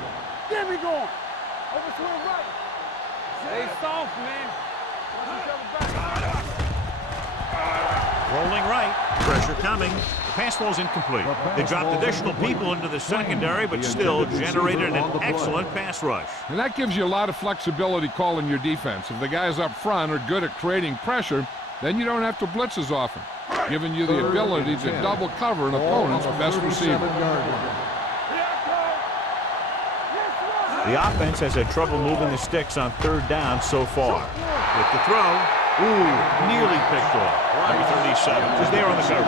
Get me going. Over to the right. Stay soft, man. Watch each other back. Rolling right. Pressure coming. The pass ball's incomplete. They dropped additional people into the secondary, but still generated an excellent pass rush. And that gives you a lot of flexibility calling your defense. If the guys up front are good at creating pressure, then you don't have to blitz as often, giving you the ability to double cover an opponent's best receiver. The offense has had trouble moving the sticks on third down so far. With the throw, nearly picked off. Number 37 is there on the cover.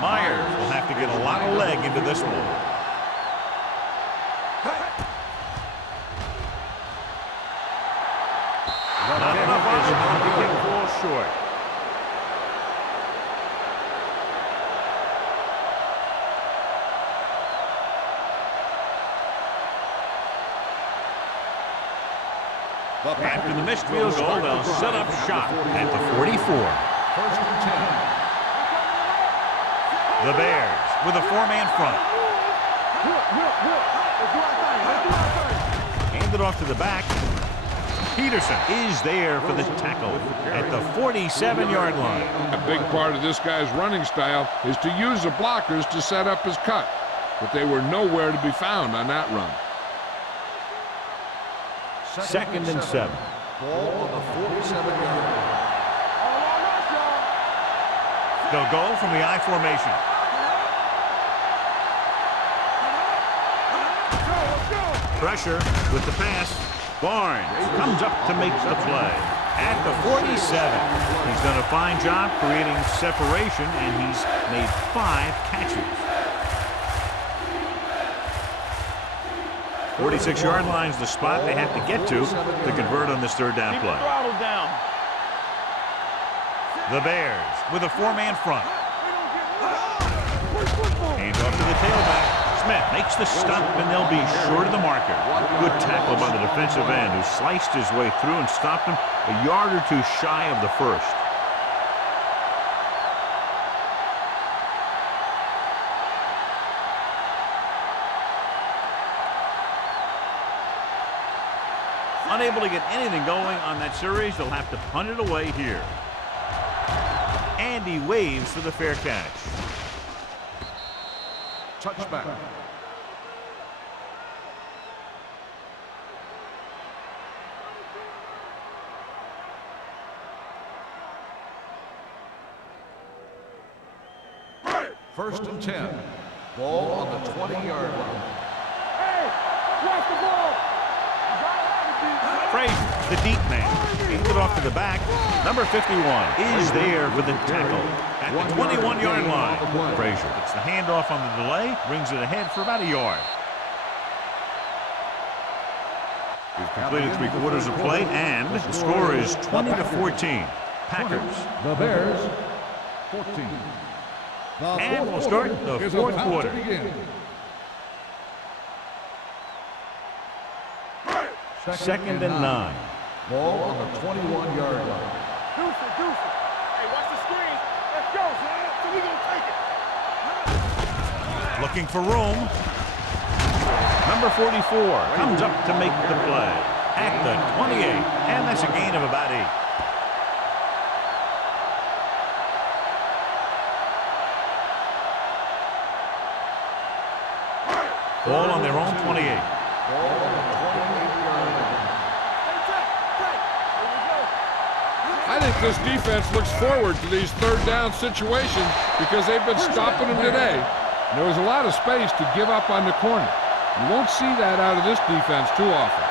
Myers will have to get a lot of leg into this one. Not enough on it. The kick falls short. After the missed field goal, they'll set up shop at the 44. First and 10. The Bears with a four-man front. Handed off to the back. Peterson is there for the tackle at the 47-yard line. A big part of this guy's running style is to use the blockers to set up his cut, but they were nowhere to be found on that run. Second and 7. Ball on the 47-yard line. They'll go from the I formation. Pressure with the pass. Barnes comes up to make the play at the 47. He's done a fine job creating separation, and he's made 5 catches. 46-yard line's the spot they have to get to convert on this third down play. The Bears with a four-man front. Hands off to the tailback. Smith makes the stop, and they'll be short of the marker. Good tackle by the defensive end, who sliced his way through and stopped him a yard or two shy of the first. Unable to get anything going on that series, they'll have to punt it away here. And he waves for the fair catch. Touchback. First and 10. Ball on the 20-yard line. Hey, watch the ball. Frazier, the deep man, handed off to the back. Number 51 is there for the tackle at the 21-yard line. Frazier gets the handoff on the delay, brings it ahead for about a yard. We've completed 3/4 of play, and the score is 20-14. Packers. The Bears, 14. And we'll start the fourth quarter. Second and 9. Ball on the 21-yard line. Deuce it. Hey, watch the screen. Let's go, son. So we gonna take it. Looking for room. Number 44 comes up to make the play at the 28, and that's a gain of about 8. Ball on their own 28. I think this defense looks forward to these third down situations because they've been stopping them today. And there was a lot of space to give up on the corner. You won't see that out of this defense too often.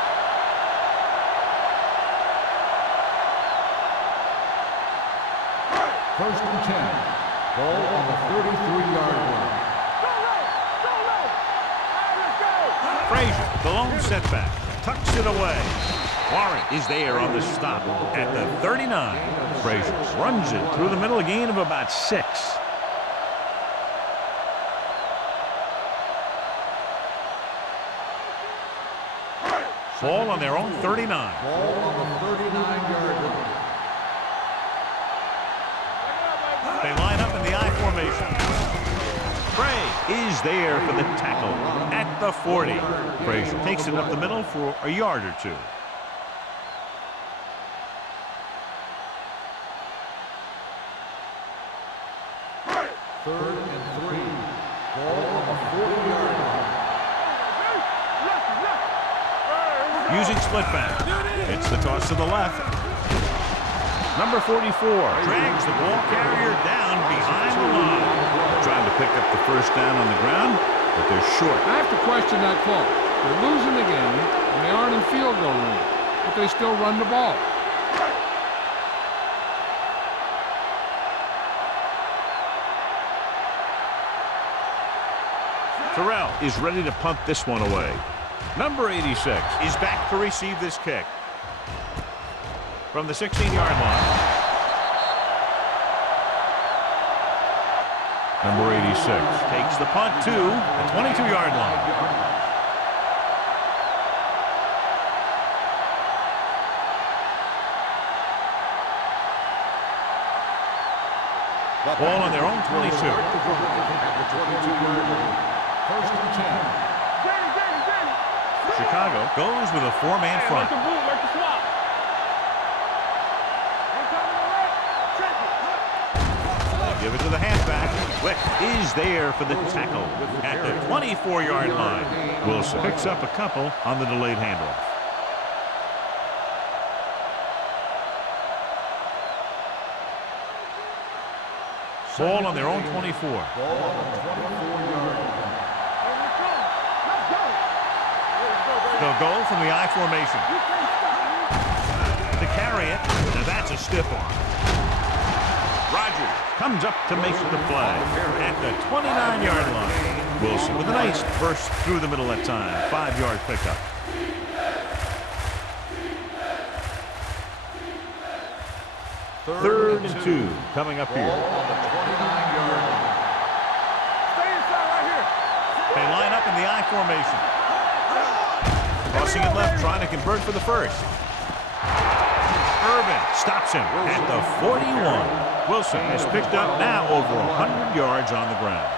First and 10. Ball on the 33-yard line. Go, Frazier, the lone setback, tucks it away. Warren is there on the stop at the 39. Frazier runs it through the middle, a gain of about 6. Ball on their own 39. Ball on the 39-yard line. They line up in the I formation. Bray is there for the tackle at the 40. Frazier takes it up the middle for a yard or 2. Third and 3. Ball on the 40-yard line. Using split back. It's the toss to the left. Number 44 drags the ball carrier down behind the line. Trying to pick up the first down on the ground, but they're short. I have to question that call. They're losing the game, and they aren't in field goal range, but they still run the ball. Terrell is ready to punt this one away. Number 86 is back to receive this kick from the 16-yard line. Number 86 takes the punt to the 22-yard line. Ball on their own 22. At the 22-yard line. First and 10. Chicago goes with a 4-man front. They give it to the halfback. Wick is there for the tackle at the 24-yard line. Wilson picks up a couple on the delayed handoff. Ball on their own 24. Ball on the 24-yard line. They'll go from the I formation. To carry it. Now that's a stiff arm. Rogers comes up to make the play at the 29-yard line. Wilson with a nice burst through the middle that time. 5-yard pickup. Third and 2 coming up here. Ball on the 29-yard line. Stay inside right here. They line up in the I formation. Crossing it left, trying to convert for the first. Irvin stops him at the 41. Wilson has picked up now over 100 yards on the ground.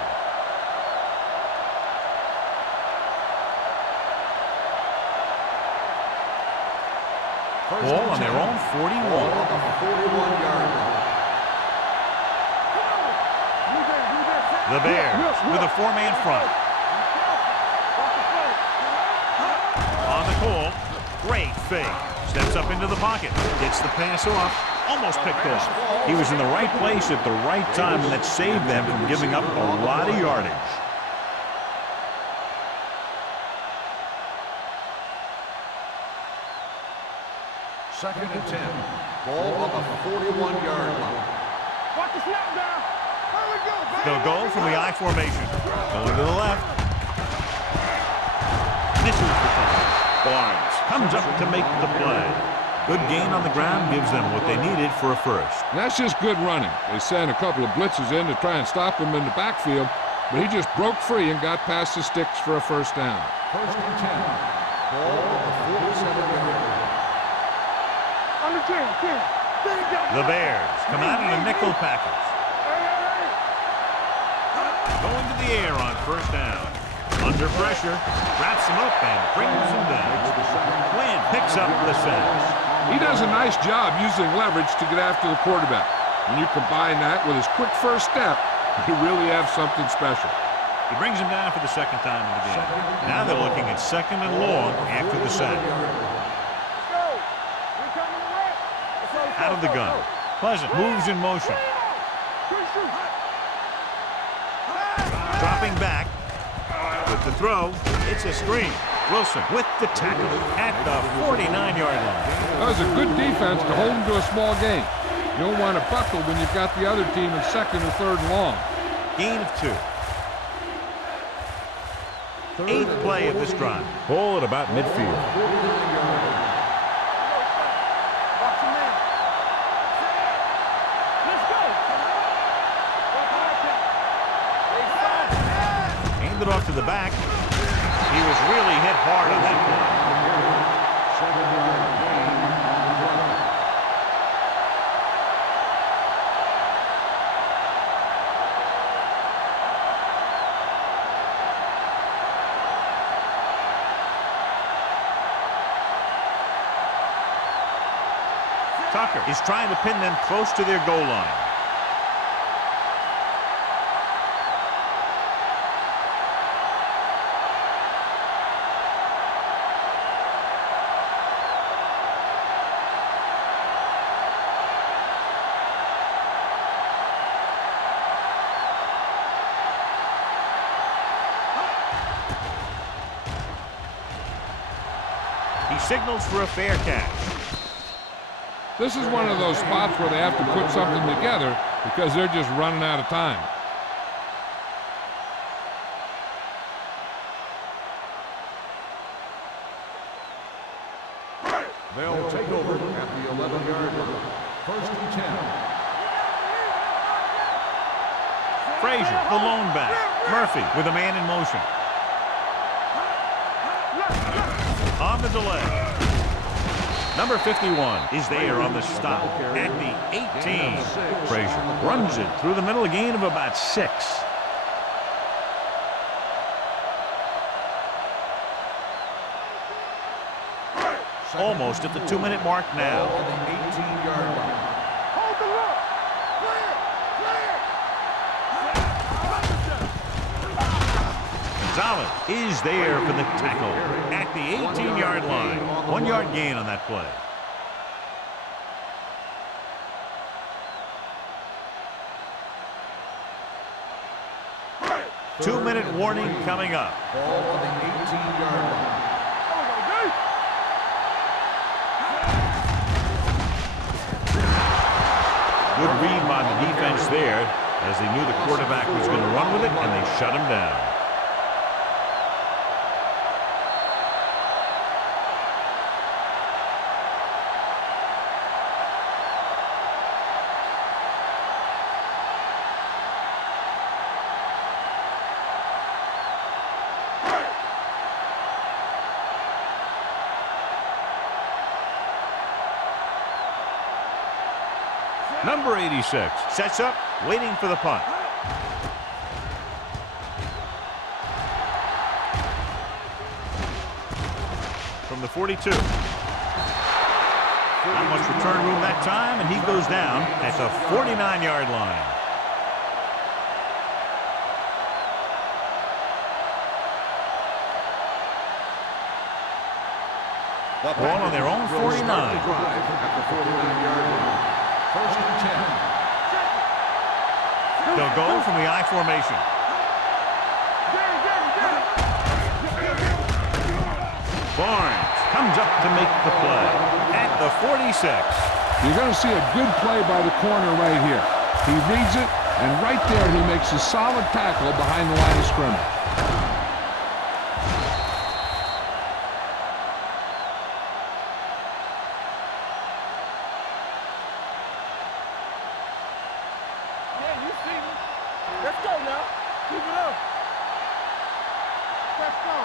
Ball on their own 41. Ball on the 41-yard line. The Bears with a 4-man front. On the call, great fake. Steps up into the pocket, gets the pass off, almost picked off. He was in the right place at the right time, and that saved them from giving up a lot of yardage. Second and 10. Ball on the 41-yard line. Watch the snap down. There we go, baby. They'll go from the I formation. Going to the left. Misses the play. Barnes comes up to make the play. Good gain on the ground gives them what they needed for a first. That's just good running. They sent a couple of blitzes in to try and stop him in the backfield, but he just broke free and got past the sticks for a first down. First and 10. Ball on the 47-yard line. On the 10. The Bears come out in a nickel package. Going to the air on first down. Under pressure, wraps him up and brings him down. Quinn picks up the sack. He does a nice job using leverage to get after the quarterback. When you combine that with his quick first step, you really have something special. He brings him down for the second time in the game. Now they're looking at second and long after the sack. Out of the gun. Pleasant moves in motion. Dropping back with the throw. It's a screen. Wilson with the tackle at the 49-yard line. That was a good defense to hold him to a small gain. You don't want to buckle when you've got the other team in second or third and long. Gain of 2. 8th play of this drive. Ball at about midfield. Watch your man. Let's go. Handed off to the back. He was really hit hard on that play. 7-yard gain on the play. Tucker is trying to pin them close to their goal line. He signals for a fair catch. This is one of those spots where they have to put something together because they're just running out of time. They'll take over at the 11-yard line. 1st and 10. Frazier, the lone back. Murphy with a man in motion. On the delay. Number 51 is there on the stop at the 18. Frazier runs it through the middle, a gain of about 6. Almost at the 2-minute mark now. On the 18-yard line. Hold the look. Clear. Gonzalez is there for the tackle at the 18-yard line. 1-yard gain on that play. Two-minute warning coming up. Ball on the 18-yard line. Good read by the defense there as they knew the quarterback was going to run with it, and they shut him down. Number 86 sets up, waiting for the punt. From the 42. Not much return room that time, and he goes down at the 49-yard line. Ball on their own 49. Drive at the 49-yard line. 1st and 10. They'll go from the I formation. Barnes comes up to make the play at the 46. You're going to see a good play by the corner right here. He reads it, and right there he makes a solid tackle behind the line of scrimmage. Let's go now. Keep it up. Let's go.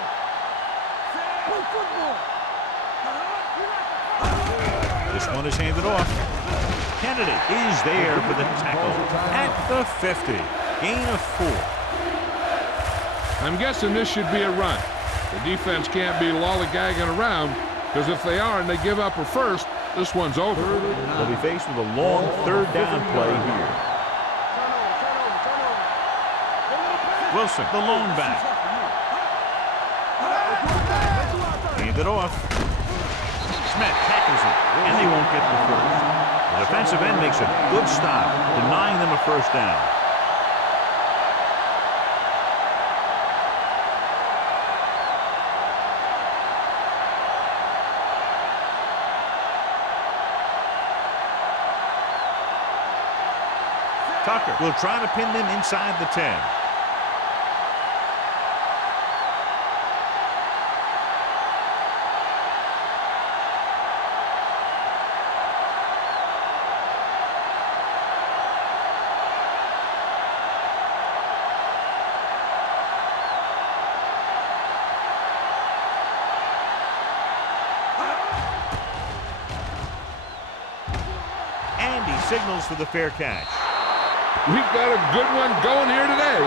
Play football. This one is handed off. Kennedy is there for the tackle at the 50. Gain of 4. I'm guessing this should be a run. The defense can't be lollygagging around, because if they are and they give up a first, this one's over. They'll be faced with a long 3rd down play here. Wilson, the lone back. Handed off. Smith tackles it, and they won't get the first. The defensive end makes a good stop, denying them a first down. Tucker will try to pin them inside the 10. signals for the fair catch. We've got a good one going here today.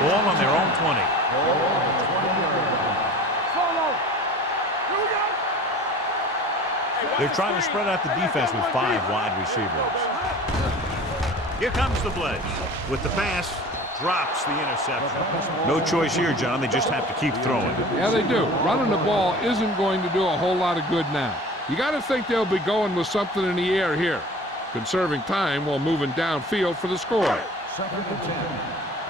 Ball on their own 20. They're trying to spread out the defense with 5 wide receivers. Here comes the blitz. With the pass, drops the interception. No choice here, John. They just have to keep throwing. Yeah, they do. Running the ball isn't going to do a whole lot of good now. You got to think they'll be going with something in the air here, conserving time while moving downfield for the score. Second and 10.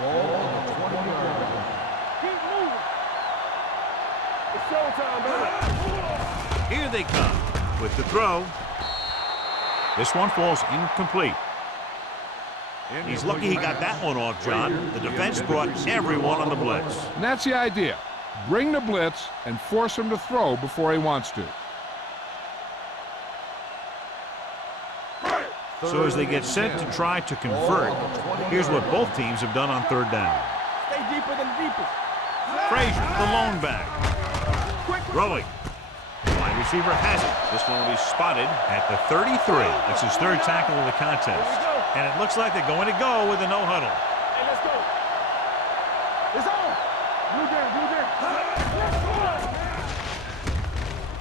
Ball on the 20-yard line. Keep moving. It's showtime, baby. Here they come with the throw. This one falls incomplete. He's lucky he got that one off, John. The defense brought everyone on the blitz. And that's the idea. Bring the blitz and force him to throw before he wants to. So as they get set to try to convert, here's what both teams have done on third down. Stay deeper than the deepest. Frazier, the lone back. Throwing. Wide receiver has it. This one will be spotted at the 33. That's his third tackle of the contest. And it looks like they're going to go with a no huddle. Hey, let's go. It's on. Blue game.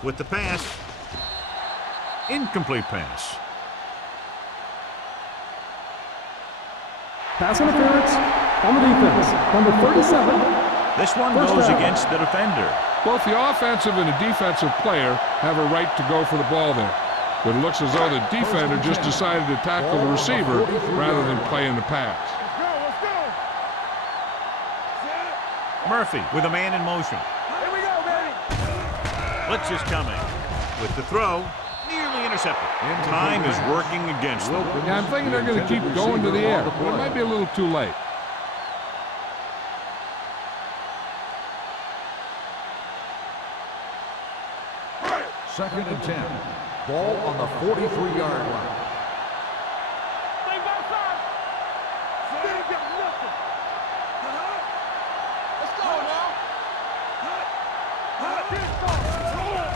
With the pass. Incomplete pass. Pass interference on the defense. Number 37. This one First goes down. against the defender. Both the offensive and the defensive player have a right to go for the ball there. But it looks as though the defender just decided to tackle the receiver rather than playing the pass. Let's go. Murphy with a man in motion. Here we go, baby. Blitz is coming. With the throw, nearly intercepted. Time is working against them. Yeah, I'm thinking they're going to keep going to the air, but it might be a little too late. Second and 10. Ball on the 43-yard line. Stay back side. Stay get nothing. Let's go now.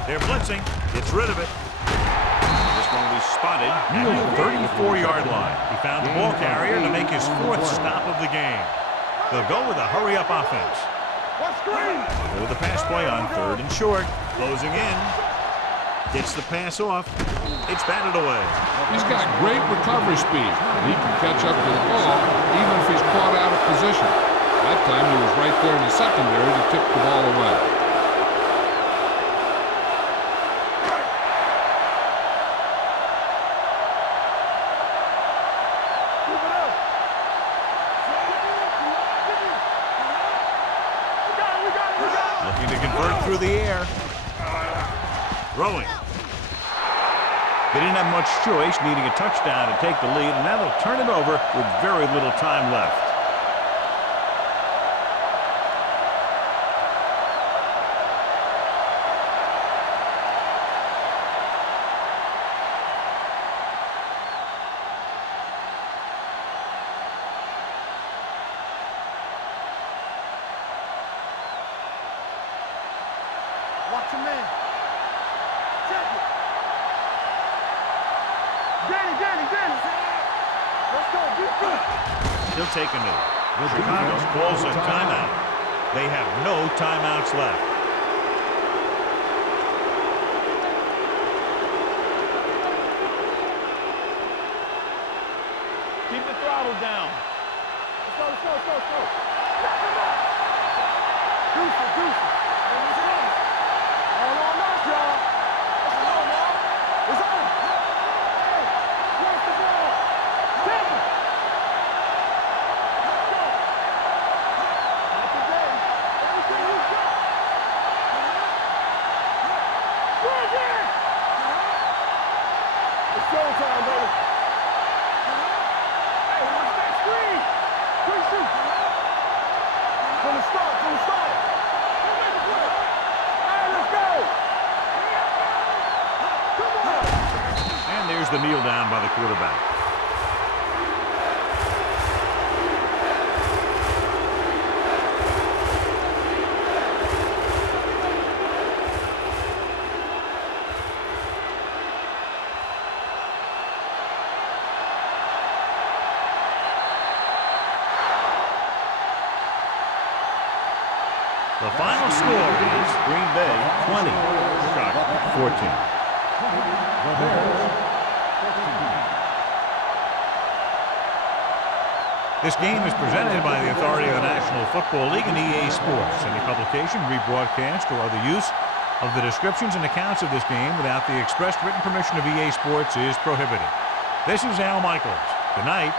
They're blitzing. Gets rid of it. This one will be spotted at the 34-yard line. He found the ball carrier to make his 4th stop of the game. They'll go with a hurry-up offense. What screen? With the pass play on 3rd and short. Closing in. Gets the pass off. It's batted away. He's got great recovery speed. He can catch up to the ball even if he's caught out of position. That time he was right there in the secondary to tip the ball away. Keep it up. We got it. Looking to convert through the air. Throwing. They didn't have much choice, needing a touchdown to take the lead, and now they'll turn it over with very little time left. Watch your man. Check it. Danny. Let's go. Defense. He'll take a knee. Chicago calls a timeout. They have no timeouts left. Keep the throttle down. Let's go. Deuce it. All on us, y'all. Let's go now. It's on. Hey, where's the ball? Temple. Let's go. Not today. Everything you got. Bring it. It's showtime, baby. Hey, watch that screen. Quick shoot. From the start. Hey, let's go. Come on. And there's the kneel down by the quarterback. The final score is Green Bay 20, Charlotte 14. The Bears 14. This game is presented by the authority of the National Football League and EA Sports. Any publication, rebroadcast, or other use of the descriptions and accounts of this game without the expressed written permission of EA Sports is prohibited. This is Al Michaels. Good night.